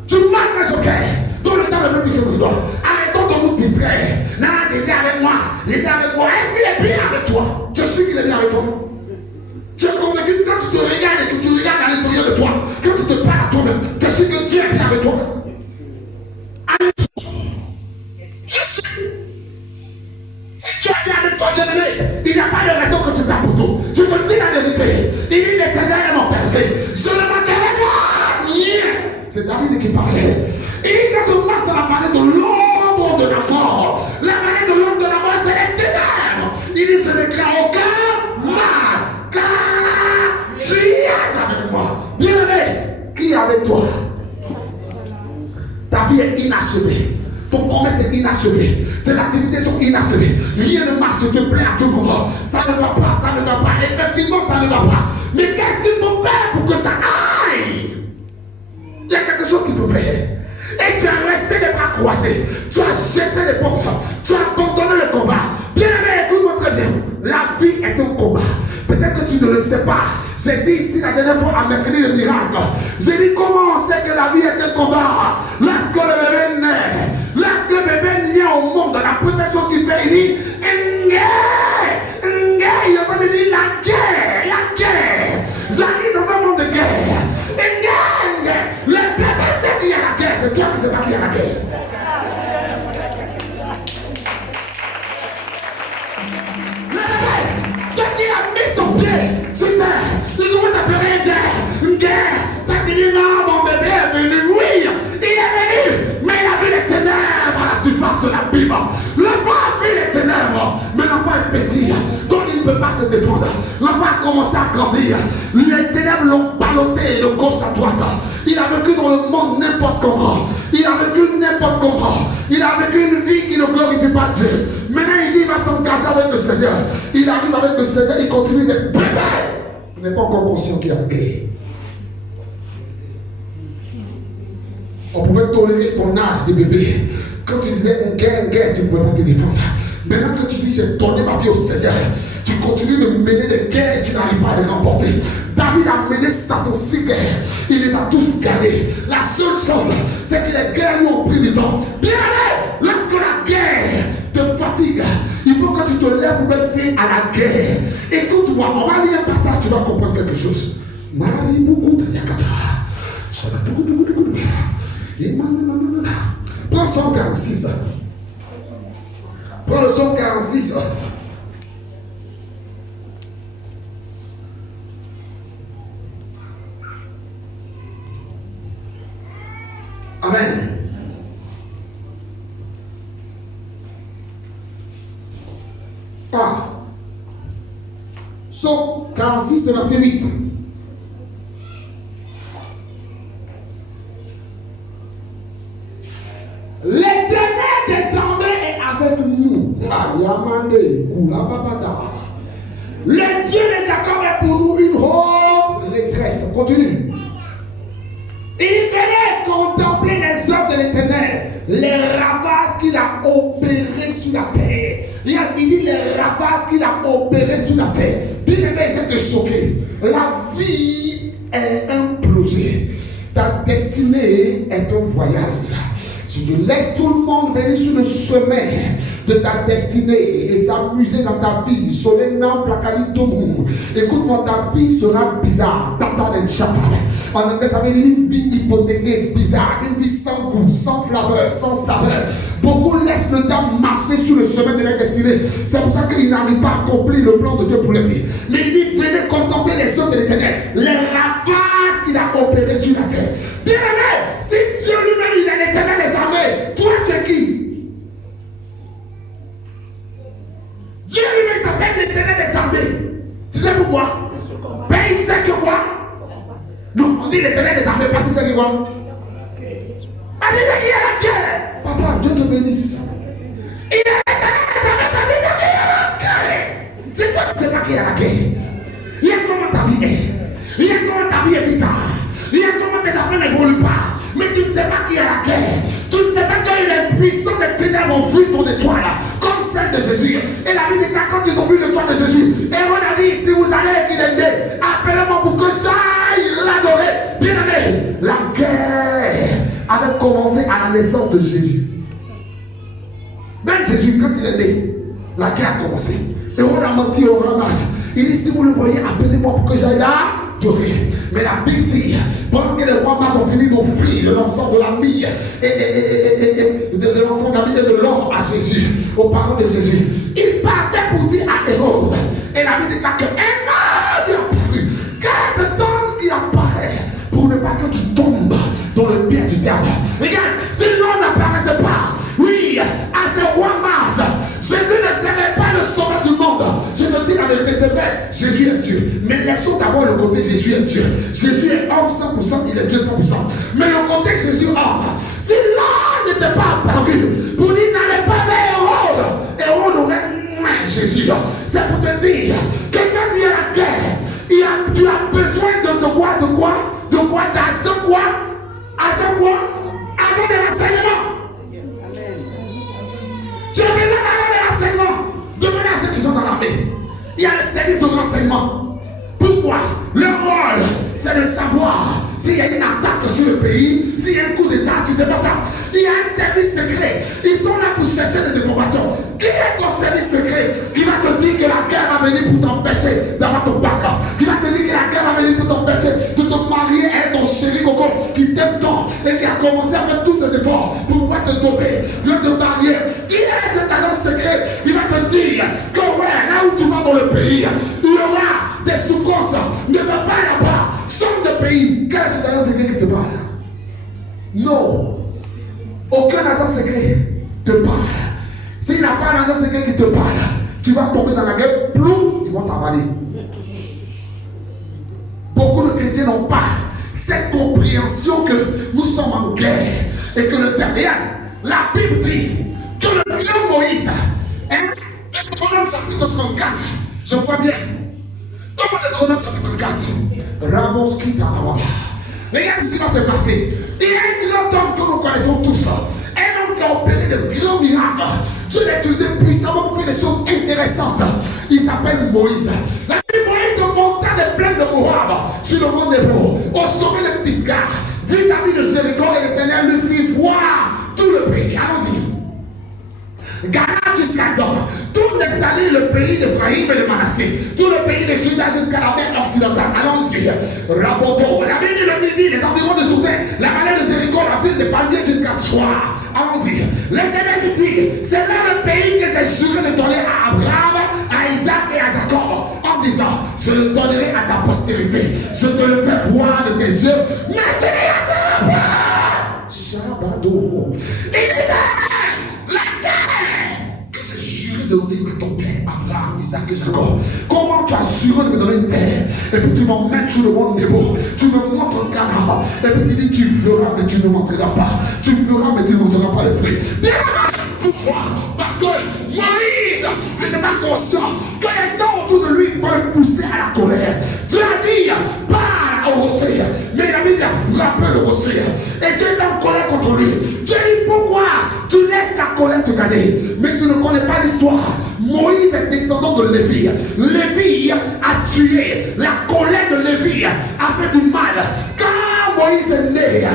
Tu manques un joker. Donc le diable est plus puissant que toi. Arrêtons de nous distraire. Nana, j'étais avec moi. J'étais avec moi. Est-ce qu'il est bien avec toi? Je suis qu'il est bien avec toi. Tu es convaincu que quand tu te regardes et que tu regardes à l'intérieur de toi, quand tu te parles à toi-même, je suis que Dieu est bien avec toi. Je suis. Si Dieu est bien avec toi, bien-aimé, il n'y a pas de raison que tu t'as pour tout. Je te dis la vérité. Il dit l'Éternel est mon berger. Je ne manquerai rien. C'est David qui parlait. Et quand je marche, on a parlé de l'ombre de la mort. La manière de l'ombre de la mort, c'est les ténèbres. Il dit, je ne crains aucun mal. Car tu es avec moi. Bien-aimé, qui est avec toi? Ta vie est inachevée. Ton commerce est inachevé. Tes activités sont inachevées. Rien ne marche, tu te plains à tout moment. Ça ne va pas, ça ne va pas. Effectivement, ça ne va pas. Mais qu'est-ce qu'il faut faire pour que ça aille? Il y a quelque chose qu'il faut faire. Et tu as resté les bras croisés. Tu as jeté l'éponge. Tu as abandonné le combat. Bien-aimé, écoute-moi très bien. La vie est un combat. Peut-être que tu ne le sais pas. J'ai dit ici la dernière fois à mercredi le miracle. J'ai dit comment on sait que la vie est un combat. Lorsque le bébé naît. Lorsque le bébé naît au monde, la première chose qu'il fait, il dit il est en train de dire la guerre, la guerre. J'arrive dans un monde de guerre. Le bébé sait qu'il y a la guerre. C'est toi qui ne sais pas qu'il y a la guerre. Quand il a mis son pied sur terre, il commence à pleurer une guerre. Quand il dit non, mon bébé est venu, oui, il est venu, mais il a vu les ténèbres à la surface de la Bible. L'enfant a vu les ténèbres, mais l'enfant est petit, donc il ne peut pas se défendre. L'enfant a commencé à grandir. Les ténèbres l'ont ballotté de gauche à droite. Il a vécu dans le monde n'importe comment. Il a vécu n'importe comment. Il a vécu une vie qui ne glorifie pas Dieu. Maintenant il dit il va s'engager avec le Seigneur. Il arrive avec le Seigneur, il continue d'être bébé. Il n'est pas encore conscient qu'il y a la guerre. On pouvait tolérer ton âge de bébé. Quand tu disais une guerre, tu ne pouvais pas te défendre. Maintenant que tu dis j'ai donné ma vie au Seigneur, tu continues de mener des guerres et tu n'arrives pas à les remporter. David a mené 506 guerres. Il les a tous gagnés. La seule chose, c'est que les guerres lui ont pris du temps. Bien aimé, lorsque la guerre te fatigue, il faut que tu te lèves pour mettre fin à la guerre. Écoute-moi, on va lire un passage, tu vas comprendre quelque chose. Prends Psalm 46. Prends le Psalm 46. Amen. Ah. Psalm 46, verset 8. L'éternel désormais est avec nous. Le Dieu de Jacob est pour nous une haute retraite. Continue. Il fallait contempler les œuvres de l'Éternel, les ravages qu'il a opérés sur la terre. Il dit les ravages qu'il a opérés sur la terre. Bien aimé, il te choquer. La vie est un projet. Ta destinée destinée est un voyage. Si tu laisses tout le monde venir sur le chemin de ta destinée et s'amuser dans ta vie, écoute-moi, ta vie sera bizarre. En anglais, ça veut dire une vie hypothéquée, bizarre, une vie sans goût, sans flaveur, sans saveur. Beaucoup laissent le diable marcher sur le chemin de la destinée. C'est pour ça qu'ils n'arrivent pas à accomplir le plan de Dieu pour leur vie. Mais il dit, venez contempler les œuvres de l'Éternel, les ravages qu'il a opérés sur la terre. Bien aimé, si Dieu lui-même il est l'Éternel des armées, toi tu es qui? Dieu lui-même s'appelle l'Éternel des armées. Tu sais pourquoi? Ben il sait que quoi? Non, on dit l'Éternel des armées parce que c'est quoi? On dit qu'il y a la guerre. Papa, Dieu te bénisse. Il est l'Éternel des armées parce qu'il y a la guerre. C'est toi qui ne sais pas qu'il y a la guerre. Il y a comment ta vie est. Il y a comment ta vie est bizarre. Il y a comment tes affaires n'évoluent pas. Mais tu ne sais pas qu'il y a la guerre. Tu ne sais pas qu'il est puissant des ténèbres ont vu ton étoile comme celle de Jésus. Et la Bible dit que quand ils ont vu l'étoile de Jésus, Hérode a dit, si vous allez qu'il est né, appelez-moi pour que j'aille l'adorer. Bien aimé, la guerre avait commencé à la naissance de Jésus. Même Jésus, quand il est né, la guerre a commencé. Hérode a menti au ramage. Il dit, si vous le voyez, appelez-moi pour que j'aille là. Mais la Bible dit, pendant que les rois mages ont fini d'offrir de l'ensemble de la mie et de l'ensemble de la mie et de l'or à Jésus, aux parents de Jésus, il partait pour dire à Hérode, et la Bible dit là que Hérode est apparu. Quel est ce qui apparaît pour ne pas que tu tombes dans le pied du diable? Regarde, si l'on n'apparaissait pas, oui, à ces rois mages, Jésus ne serait pas le sauveur du monde. Je te dis la vérité, c'est vrai, Jésus est Dieu. Mais laissons d'abord le côté Jésus est Dieu. Jésus est homme 100%, il est Dieu 100%. Mais le côté Jésus homme, si l'homme n'était pas apparu, pour lui n'allait pas vers Hérode aurait Jésus. C'est pour te dire que quand il y a la guerre, tu as besoin de quoi? D'argent quoi? Argent quoi? Argent de l'enseignement. Tu as besoin d'avoir de l'enseignement. Demandez à ceux qui sont dans l'armée. Il y a le service de renseignement. Pourquoi? Leur rôle, c'est de savoir s'il y a une attaque sur le pays, s'il y a un coup d'état, tu sais pas ça. Il y a un service secret. Ils sont là pour chercher des informations. Qui est ton service secret qui va te dire que la guerre va venir pour t'empêcher d'avoir ton bac? Qui va te dire que la guerre va venir pour t'empêcher de te marier à ton chéri coco qui t'aime tant et qui a commencé à faire tous ses efforts pour pouvoir te doter, de te marier. Qui est cet agent secret qui va te dire que ouais, là où tu vas dans le pays, il y aura des souffrances. Ne va pas là-bas. Change de pays. Quel est cet agent secret qui te parle? Non. Aucun agent secret te parle. S'il n'a pas un agent secret qui te parle, tu vas tomber dans la guerre, plou, ils vont t'avaler. Beaucoup de chrétiens n'ont pas cette compréhension que nous sommes en guerre et que le diable. La Bible dit que le grand Moïse, Deutéronome chapitre 34, je vois bien. Comment Deutéronome chapitre 34? Ramos quitte à la. Regarde ce qui va se passer. Il y a un grand homme que nous connaissons tous. Un homme qui a opéré de grands miracles. Dieu l'a utilisé puissamment pour faire des choses intéressantes. Il s'appelle Moïse. La vie Moïse monta des plaines de Moab sur le mont Nebo, au sommet de Pisgah, vis-à-vis de Jéricho, et l'Éternel lui fit voir tout le pays. Allons-y. Galade jusqu'à Dor, tout Nephtali, le pays d'Ephraïm et de Manassé, tout le pays de Juda jusqu'à la mer occidentale. Allons-y. Rabobo, la ville du midi, les environs de Jourdain, la vallée de Jéricho, la ville de Palmiers jusqu'à Troie. Allons-y. L'Éternel lui dit, c'est là le pays que j'ai juré de donner à Abraham, à Isaac et à Jacob, en disant, je le donnerai à ta postérité, je te le fais voir de tes yeux, mais tu n'y attends pas. Shabado. Il disait, la terre que j'ai juré de donner à ton père, Abraham, Isaac et Jacob. Comment tu as juré de me donner une terre, et puis tu m'emmènes sur le monde Nebo, tu me montres un canard, et puis tu dis, tu feras, mais tu ne montreras pas. Tu feras, mais tu ne montreras pas le fruit. Bien, pourquoi? Parce que Moïse n'était pas conscient que les gens autour de lui vont le pousser à la colère. Dieu a dit, parle au rocher. Mais il a mis a frappé le rocher. Et Dieu est en colère contre lui. Dieu dit, pourquoi tu laisses la colère te gagner? Mais tu ne connais pas l'histoire. Moïse est descendant de Lévi. Lévi a tué. La colère de Lévi a fait du mal. Quand Moïse est né,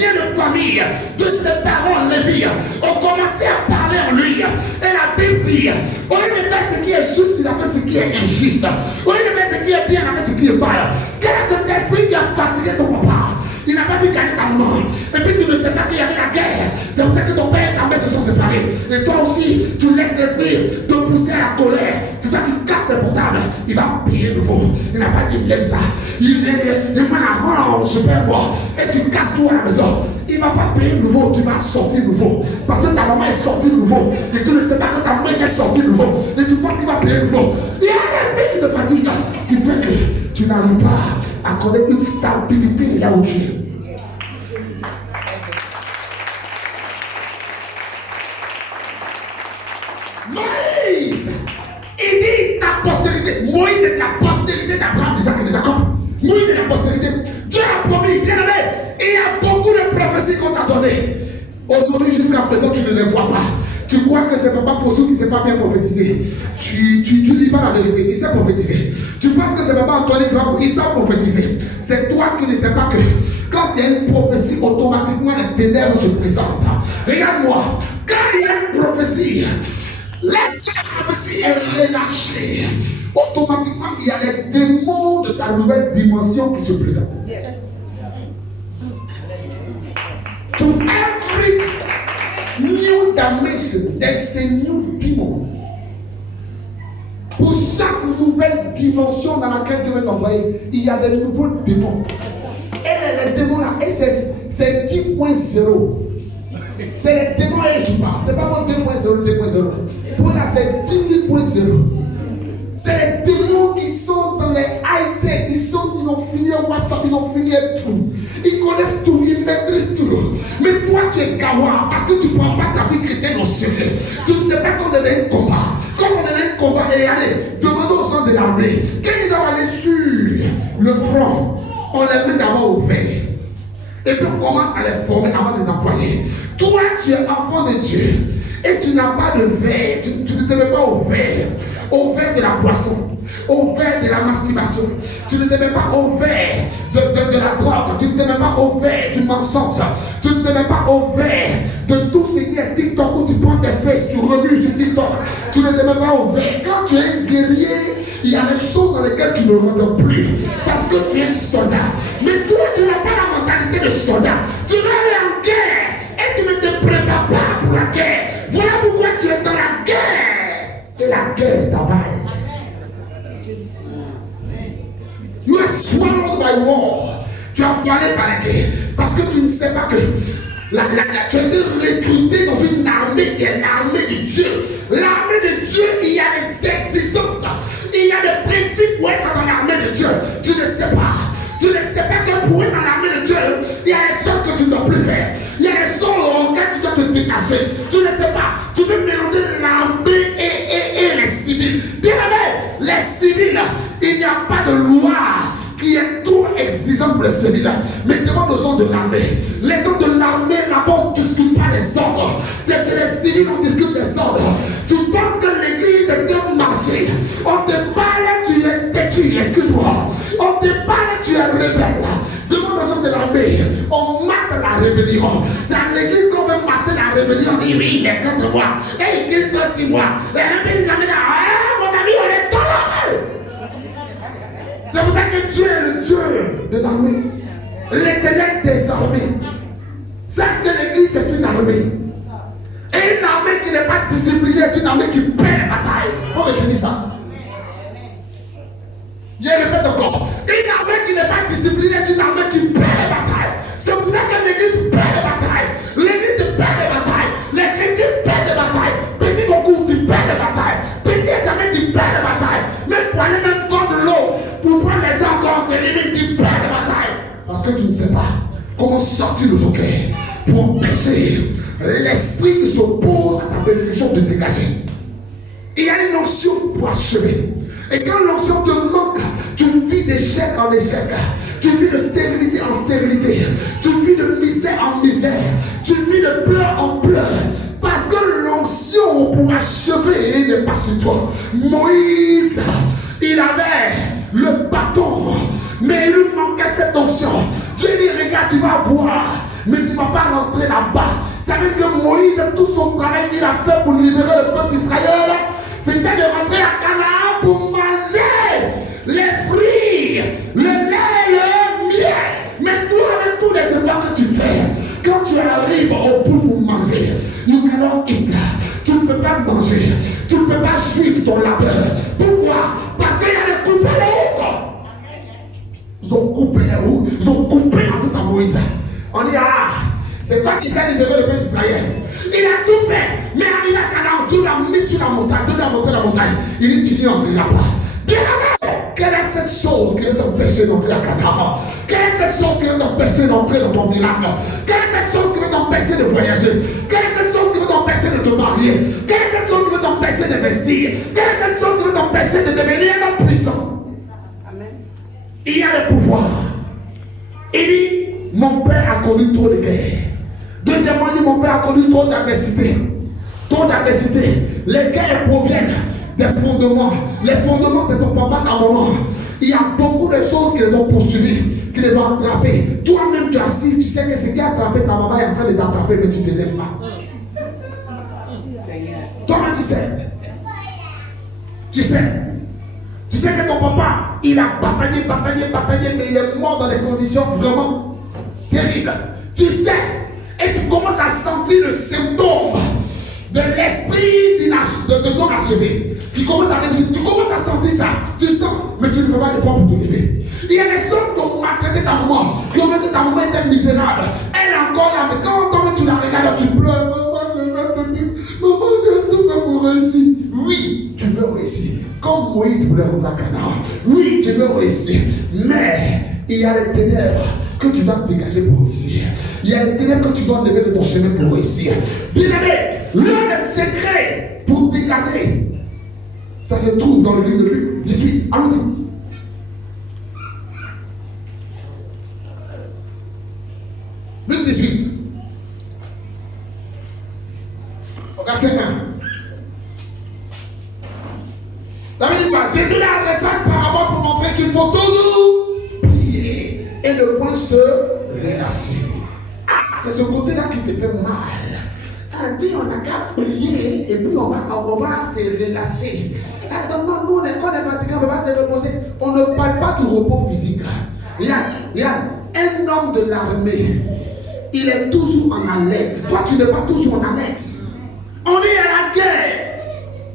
liens de famille de ses parents Lévi ont commencé à parler en lui. Et la Bible dit, au lieu de faire ce qui est juste, il a fait ce qui est injuste. Au lieu de faire ce qui est bien, il a fait ce qui est mal. Quel est cet esprit qui a fatigué ton papa? Il n'a pas pu gagner ta maman. Et puis tu ne sais pas qu'il y avait la guerre. C'est pour ça que ton père et ta mère se sont séparés. Et toi aussi, tu laisses l'esprit te pousser à la colère. C'est toi qui casses le portable. Il va payer nouveau. Il n'a pas dit il aime ça. Il m'a la super moi. Et tu casses tout à la maison. Il ne va pas payer nouveau. Tu vas sortir nouveau. Parce que ta maman est sortie nouveau. Et tu ne sais pas que ta mère est sortie nouveau. Et tu penses qu'il va payer nouveau. Il y a un esprit qui te fatigue. Qui fait que tu n'arrives pas à connaître une stabilité là où tu es. Moïse, il dit ta postérité. Moïse est la postérité d'Abraham, d'Isaac et de Jacob. Moïse est la postérité. Dieu a promis, bien aimé. Il y a beaucoup de prophéties qu'on t'a données. Aujourd'hui, jusqu'à présent, tu ne les vois pas. Tu crois que c'est papa Fossou qui ne sait pas bien prophétiser. Tu dis pas la vérité, il sait prophétiser. Tu penses que c'est papa Antoine qui sait prophétiser. C'est toi qui ne sais pas que quand il y a une prophétie, automatiquement les ténèbres se présentent. Regarde-moi, quand il y a une prophétie, laisse la prophétie est relâchée. Automatiquement, il y a les démons de ta nouvelle dimension qui se présentent. Yes. To every new dimension, there's a new demon. Pour chaque nouvelle dimension dans laquelle Dieu veut t'envoyer, il y a des nouveaux démons. Et les démons là, et c'est 10.0. C'est les démons et je parle. C'est pas mon 2.0. Pour là, c'est 10.0. C'est les démons qui sont dans les high-tech. Ils ont fini en WhatsApp, ils ont fini tout. Ils connaissent tout, ils maîtrisent tout. Mais toi, tu es gawa parce que tu ne prends pas ta vie chrétienne au sérieux. Tu ne sais pas qu'on est dans un combat. Comme on est dans un combat, et allez, demandons aux gens de l'armée. Quand ils doivent aller sur le front, on les met d'abord au vert. Et puis on commence à les former avant de les employer. Toi, tu es enfant de Dieu. Et tu n'as pas de verre, tu ne te mets pas au verre de la boisson, au verre de la masturbation, tu ne te mets pas au verre de la drogue, tu ne te mets pas au verre du mensonge, tu ne te mets pas au verre de tout ce qui est TikTok où tu prends tes fesses, tu remues sur TikTok, tu ne te mets pas au verre. Quand tu es un guerrier, il y a des choses dans lesquelles tu ne rentres plus parce que tu es un soldat. Mais toi, tu n'as pas la mentalité de soldat, tu vas aller en guerre et tu ne te prépares pas pour la guerre. Voilà pourquoi tu es dans la guerre. Et la guerre t'avale. You are swallowed by war. Tu es avalé par la guerre. Parce que tu ne sais pas que tu as été recruté dans une armée qui est l'armée de Dieu. L'armée de Dieu, il y a des exigences. Il y a des principes pour être dans l'armée de Dieu. Tu ne sais pas. Tu ne sais pas que pour être dans l'armée de Dieu, il y a des choses que tu ne dois plus faire. Il y a des choses auxquelles tu dois te détacher. Tu ne sais pas. Tu peux mélanger l'armée et les civils. Bien aimé, les civils, il n'y a pas de loi qui est trop exigeante pour les civils. Mais demande aux gens de l'armée. Les gens de l'armée, là-bas, on ne discute pas les ordres. C'est chez les civils qu'on discute les ordres. Tu penses que l'église est bien marché. On te parle, tu es têtu, excuse-moi. On te parle, tu es rebelle. Demande aux gens de l'armée. On mate la rébellion. C'est à l'église qu'on veut mater la rébellion. On dit oui, il est contre moi. Et il crie toi 6 mois. Et un peu les amis, mon ami, on est toléré. C'est pour ça que Dieu est le Dieu de l'armée. L'éternel des armées. Sache que l'église c'est une armée. Et une armée qui n'est pas disciplinée est une armée qui perd les batailles. On retenir ça. Je répète encore. Une armée qui n'est pas disciplinée est une armée qui perd les batailles. C'est pour ça que l'église perd les batailles. L'église perd les batailles. Les chrétiens perdent les batailles. Petit concours, tu perds les batailles. Petit examen, tu perds les batailles. Même pour aller même dans de l'eau, pour prendre les gens encore, tu perds les batailles. Parce que tu ne sais pas comment sortir le joker pour empêcher l'esprit qui s'oppose à ta bénédiction de dégager. Il y a une notion pour achever. Et quand l'onction te manque, tu vis d'échec en échec. Tu vis de stérilité en stérilité. Tu vis de misère en misère. Tu vis de pleurs en pleurs. Parce que l'onction pour achever n'est pas sur toi. Moïse, il avait le bâton, mais il lui manquait cette onction. Dieu dit, regarde, tu vas voir mais tu ne vas pas rentrer là-bas. Ça veut dire que Moïse, tout son travail qu'il a fait pour libérer le peuple d'Israël, c'était de rentrer à Canaan pour manger les fruits, le lait, le miel. Mais toi, avec tous les efforts que tu fais, quand tu arrives au bout pour manger, you cannot eat. Tu ne peux pas manger. Tu ne peux pas suivre ton labeur. Pourquoi? Parce qu'il y a des coupés de route. Ils ont coupé les routes. Ils ont coupé la route à Moïse. On dit, ah, c'est toi qui sais libérer le peuple d'Israël. Il a tout fait. Mais arrivé à Canaan, Dieu l'a mis sur la montagne. Dieu l'a monté la montagne. Il dit, tu n'y entreras pas. Bien avant, quelle est cette chose qui va t'empêcher d'entrer à Canaan? Quelle est cette chose qui va t'empêcher d'entrer dans ton miracle? Quelle est cette chose qui va t'empêcher de voyager? Quelle est cette chose qui va t'empêcher de te marier? Quelle est cette chose qui va t'empêcher d'investir? Quelle est cette chose qui va t'empêcher de devenir un homme puissant? Amen. Il y a le pouvoir. Il dit, mon père a connu trop de guerres. Deuxièmement, il dit, mon père a connu trop d'adversité. Trop d'adversité. Les guerres proviennent des fondements. Les fondements, c'est ton papa, ta maman. Il y a beaucoup de choses qui les ont poursuivis, qui les ont attrapés. Toi-même, tu assises, tu sais que ce qui a attrapé ta maman est en train de t'attraper, mais tu ne te lèves pas. Toi-même, tu sais. Tu sais. Tu sais que ton papa, il a bataillé, mais il est mort dans des conditions vraiment terribles. Tu sais. Et tu commences à sentir le symptôme de l'esprit de ton achevé. Qui commence à réussir. Tu commences à sentir ça. Tu sens, mais tu ne peux pas te prendre pour te lever. Il y a des choses qui ont maltraité ta maman. Qui ont dit que ta maman était misérable. Elle est encore là. Mais quand tu la regardes, tu pleures. Maman, j'ai tout fait pour réussir. Oui, tu veux réussir. Comme Moïse voulait rentrer à Canaan. Oui, tu veux réussir. Mais il y a les ténèbres que tu dois dégager pour réussir. Il y a les ténèbres que tu dois lever de ton chemin pour réussir. Bien aimé, l'un des secrets pour dégager, ça se trouve dans le livre de Luc 18. Allons-y. Luc 18. Verset 1. La Bible dit quoi? Jésus l'a adressé une parabole pour montrer qu'il faut toujours prier et ne point se relâcher. Ah, c'est ce côté-là qui te fait mal. On dit on n'a qu'à prier et puis on va se relâcher. Non, nous, quand on est fatigué, on ne va pas se reposer. On ne parle pas du repos physique. Regarde, un homme de l'armée, il est toujours en alerte. Toi, tu n'es pas toujours en alerte. On est à la guerre.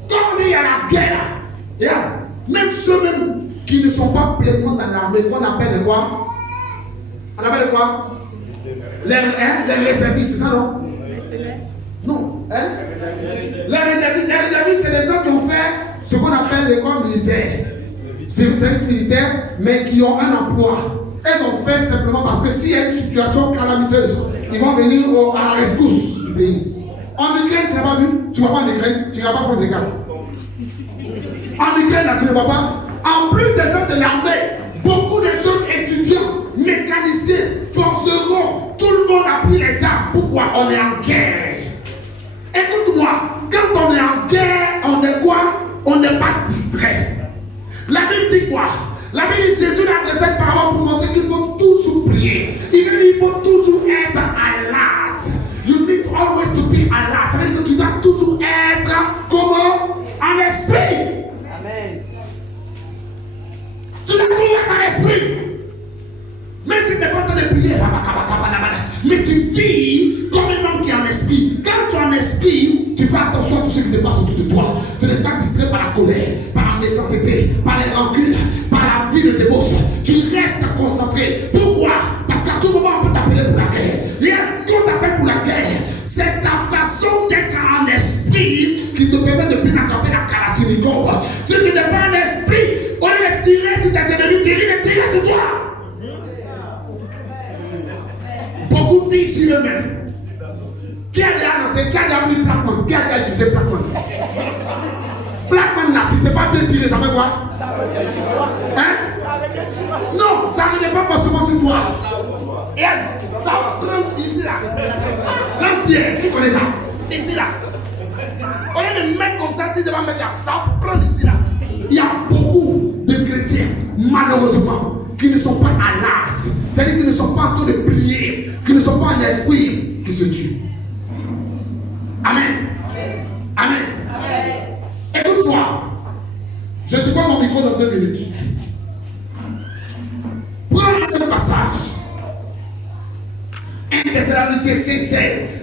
Quand on est à la guerre, regarde, même ceux-mêmes qui ne sont pas pleinement dans l'armée, qu'on appelle quoi? On appelle quoi? Les réservistes, c'est ça, non? Non, hein? Les réservistes, c'est les gens qui ont fait ce qu'on appelle l'école militaire. C'est le service militaire, mais qui ont un emploi. Elles ont fait simplement parce que s'il y a une situation calamiteuse, ils vont venir à la rescousse du pays. En Ukraine, tu n'as pas vu? Tu ne vas pas en Ukraine, tu ne vas pas France 4. En Ukraine, là, tu ne vas pas. En plus des hommes de l'armée, beaucoup de jeunes étudiants, mécaniciens, forgerons, tout le monde a pris les armes. Pourquoi? On est en guerre. Écoute-moi, quand on est en guerre, on est quoi? On n'est pas distrait. La Bible dit quoi? La Bible dit Jésus a adressé cette parole pour montrer qu'il faut toujours prier. Il faut toujours être alerte. You need always to be alert. Ça veut dire que tu dois toujours être comment? En esprit. Amen. Tu dois toujours être en esprit. Même si tu n'es pas en train de prier, mais tu vis comme un homme qui est en esprit. Quand tu es en esprit, tu fais attention à tout ce qui se passe autour de toi. Tu ne restes pas distrait par la colère, par la méchanceté, par les rancunes, par la vie de débauche. Tu restes concentré. Pourquoi? Parce qu'à tout moment, on peut t'appeler pour la guerre. Quand on t'appelle pour la guerre, c'est ta façon d'être en esprit qui te permet de bien attraper la Kalachnikov. Si tu n'es pas en esprit, on va tirer sur tes ennemis, tirer sur toi. Beaucoup disent ici eux-mêmes. Qui a lancé, qui a appris Blackman, qui a utilisé Blackman? Blackman là, tu ne sais pas bien tirer, ça veut quoi? Hein? Non, ça n'arrive pas forcément sur toi. Et ça prend ici là. Lance-pierre, qui connaît ça? Ici là. Au lieu de mettre comme ça, tu ne vas mettre là. Ça prend ici là. Il y a beaucoup de chrétiens, malheureusement, qui ne sont pas à l'art. C'est-à-dire qu'ils ne sont pas en train de prier qui ne sont pas un esprit qui se tue. Amen. Amen. Écoute-moi. Je te prends mon micro dans 2 minutes. Prends un passage. 1 Thessaloniciens 5:16.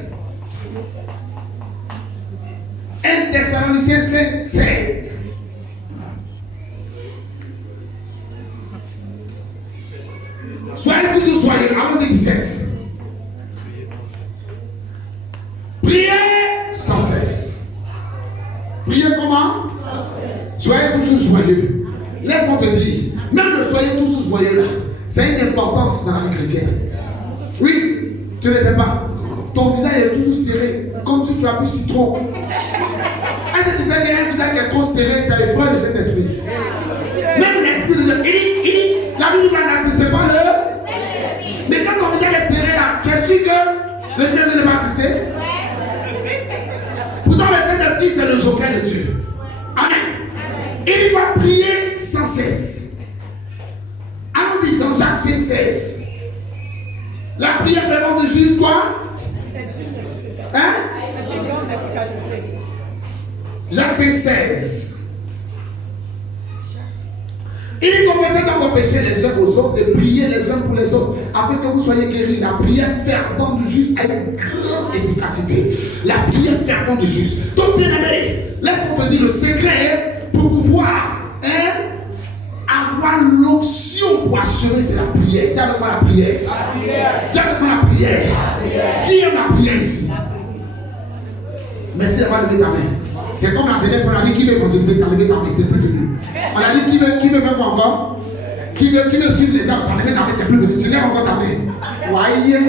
1 Thessaloniciens 5:16. Soyez toujours soyeux. Allons-y 17. Priez sans cesse. Priez comment? Soyez toujours joyeux. Laisse-moi te dire, même le soyez toujours joyeux là, ça a une importance dans la vie chrétienne. Oui, tu ne sais pas. Ton visage est toujours serré, comme si tu as bu citron. Est-ce que tu sais qu'il y a un visage qui est trop serré, ça effraie de cet esprit. Même l'esprit de Dieu, la Bible ne sais pas le. Mais quand ton visage est serré là, tu es sûr que le Seigneur ne va tisser. Pourtant, le Saint-Esprit, c'est le joker de Dieu. Amen. Il va prier sans cesse. Allons-y dans Jacques 5:16. La prière fervente du juste quoi? Hein? Jacques 5:16. Il dit confessez donc vos péchés les uns aux autres et priez les uns pour les autres afin que vous soyez guéris. La prière fervente du juste a une grande efficacité. La prière fervente du juste. Donc bien aimé, laisse-moi te dire le secret pour pouvoir avoir l'onction pour assurer, c'est la prière. Dis avec moi la prière. Dis avec moi la prière. Qui aime la prière ici? Merci d'avoir levé ta main. C'est comme la dernière fois, on a dit qui veut évangéliser, tu as levé ta main, tu n'es plus venu. On a dit qui veut faire quoi encore? Qui veut suivre les arbres, tu as levé ta main, tu n'es plus venu. Tu lèves encore ta main. Voyez.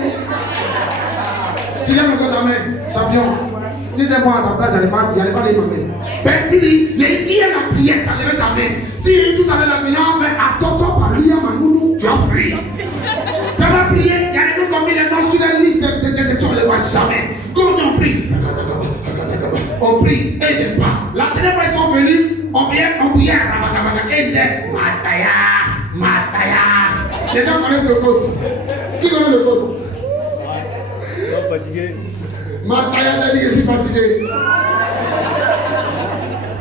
Tu lèves encore ta main. Champion. Si t'es moi à ta place, j'allais pas lever ma main. Ben, si qui est la prière, tu as levé ta main. Si tout à l'heure la prière, mais attends-toi par lui à ma nounou, tu as fui. Tu vas prier, il y a des gens qui ont mis les noms sur la liste de déception, on ne les voit jamais. Combien on prie? On prie et il n'est pas. La dernière fois ils sont venus, on priait et ils disaient Mataya. Les gens connaissent le code. Qui connaît le code? Ils sont fatigués. Mataya t'a dit je suis fatigué.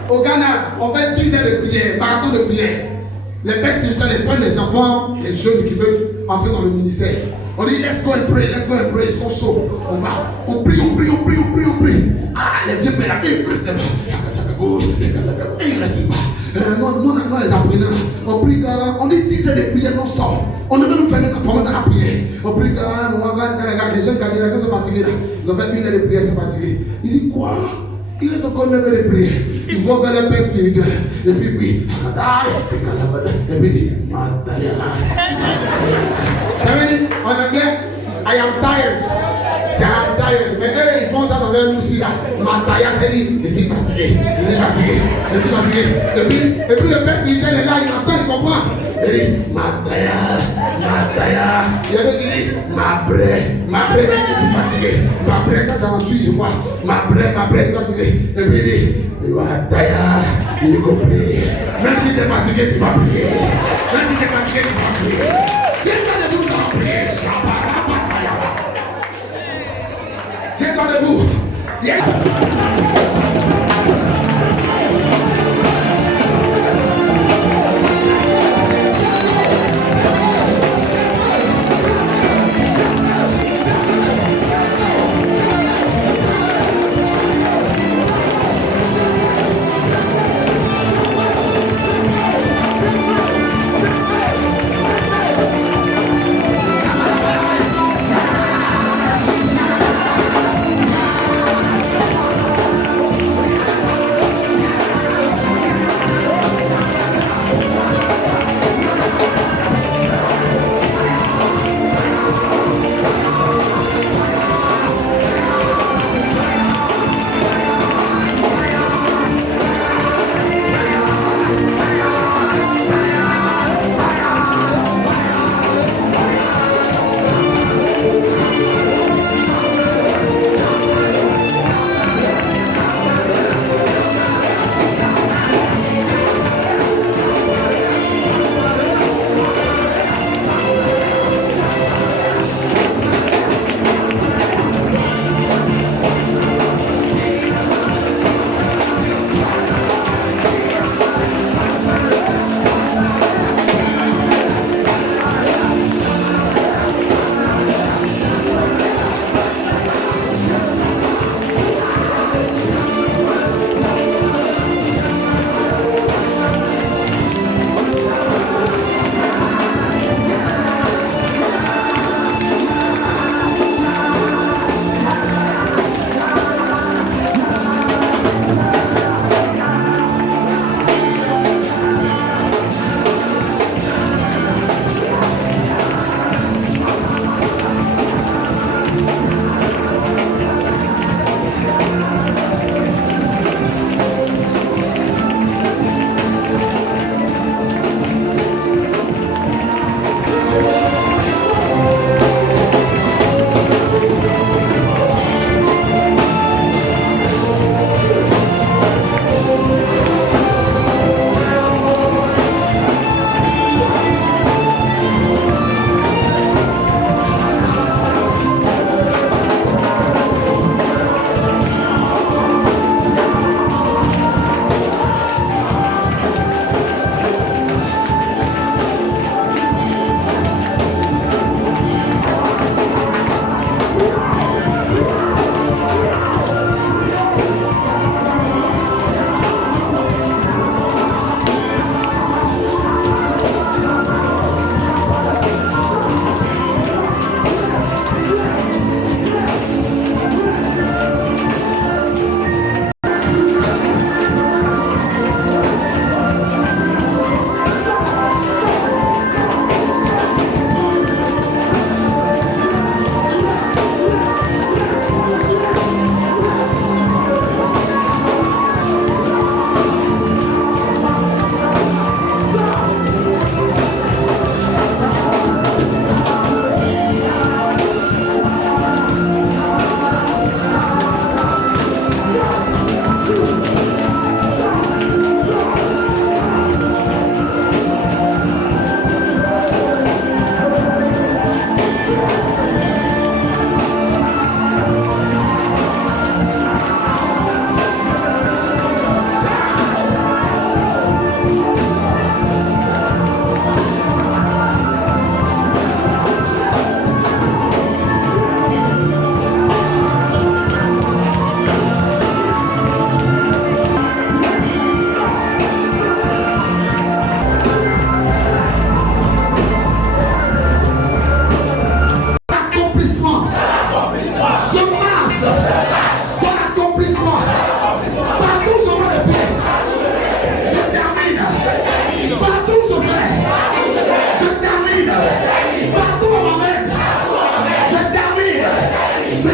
Au Ghana, on fait 10 heures de prière, marathon de prière. Les pères spirituels, ils prennent les enfants, les jeunes qui veulent entrer dans le ministère. On dit let's go and pray, ils sont chauds. On va, on prie. Ah, les vieux pères là, ils ne restent pas. Ils ne restent pas. Nous, on a les apprenants. On prie, on dit 10 heures de prière non-stop. On devait nous fermer dans la prière. On prie, les jeunes candidats sont fatigués. Ils ont fait 1 heure de prière, ils sont fatigués. Il dit quoi? Il reste encore 9 heures de prière. Il va vers les pères spirituels. Et puis, oui. Et puis, il dit, ça veut dire, en anglais, I am tired. C'est I am tired. Mais eux, ils font ça dans leur aussi là. Mataya, c'est dit, je suis fatigué. Et puis le père spirituel est là, il entend, il comprend. Il dit, Mataya. Il y a d'autres qui disent, ma bré, je suis fatigué. Ma bré, ça c'est en Tui, je crois. Ma bré, je suis fatigué. Et puis il dit, Mataya, il est compris. Même si tu es fatigué, tu vas prier. Tiens-toi debout, tu vas prier. Tiens-toi debout.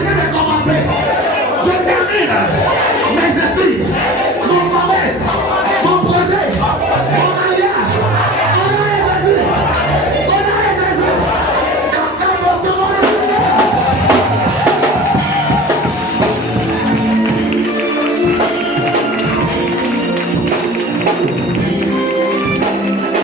vais recommencer.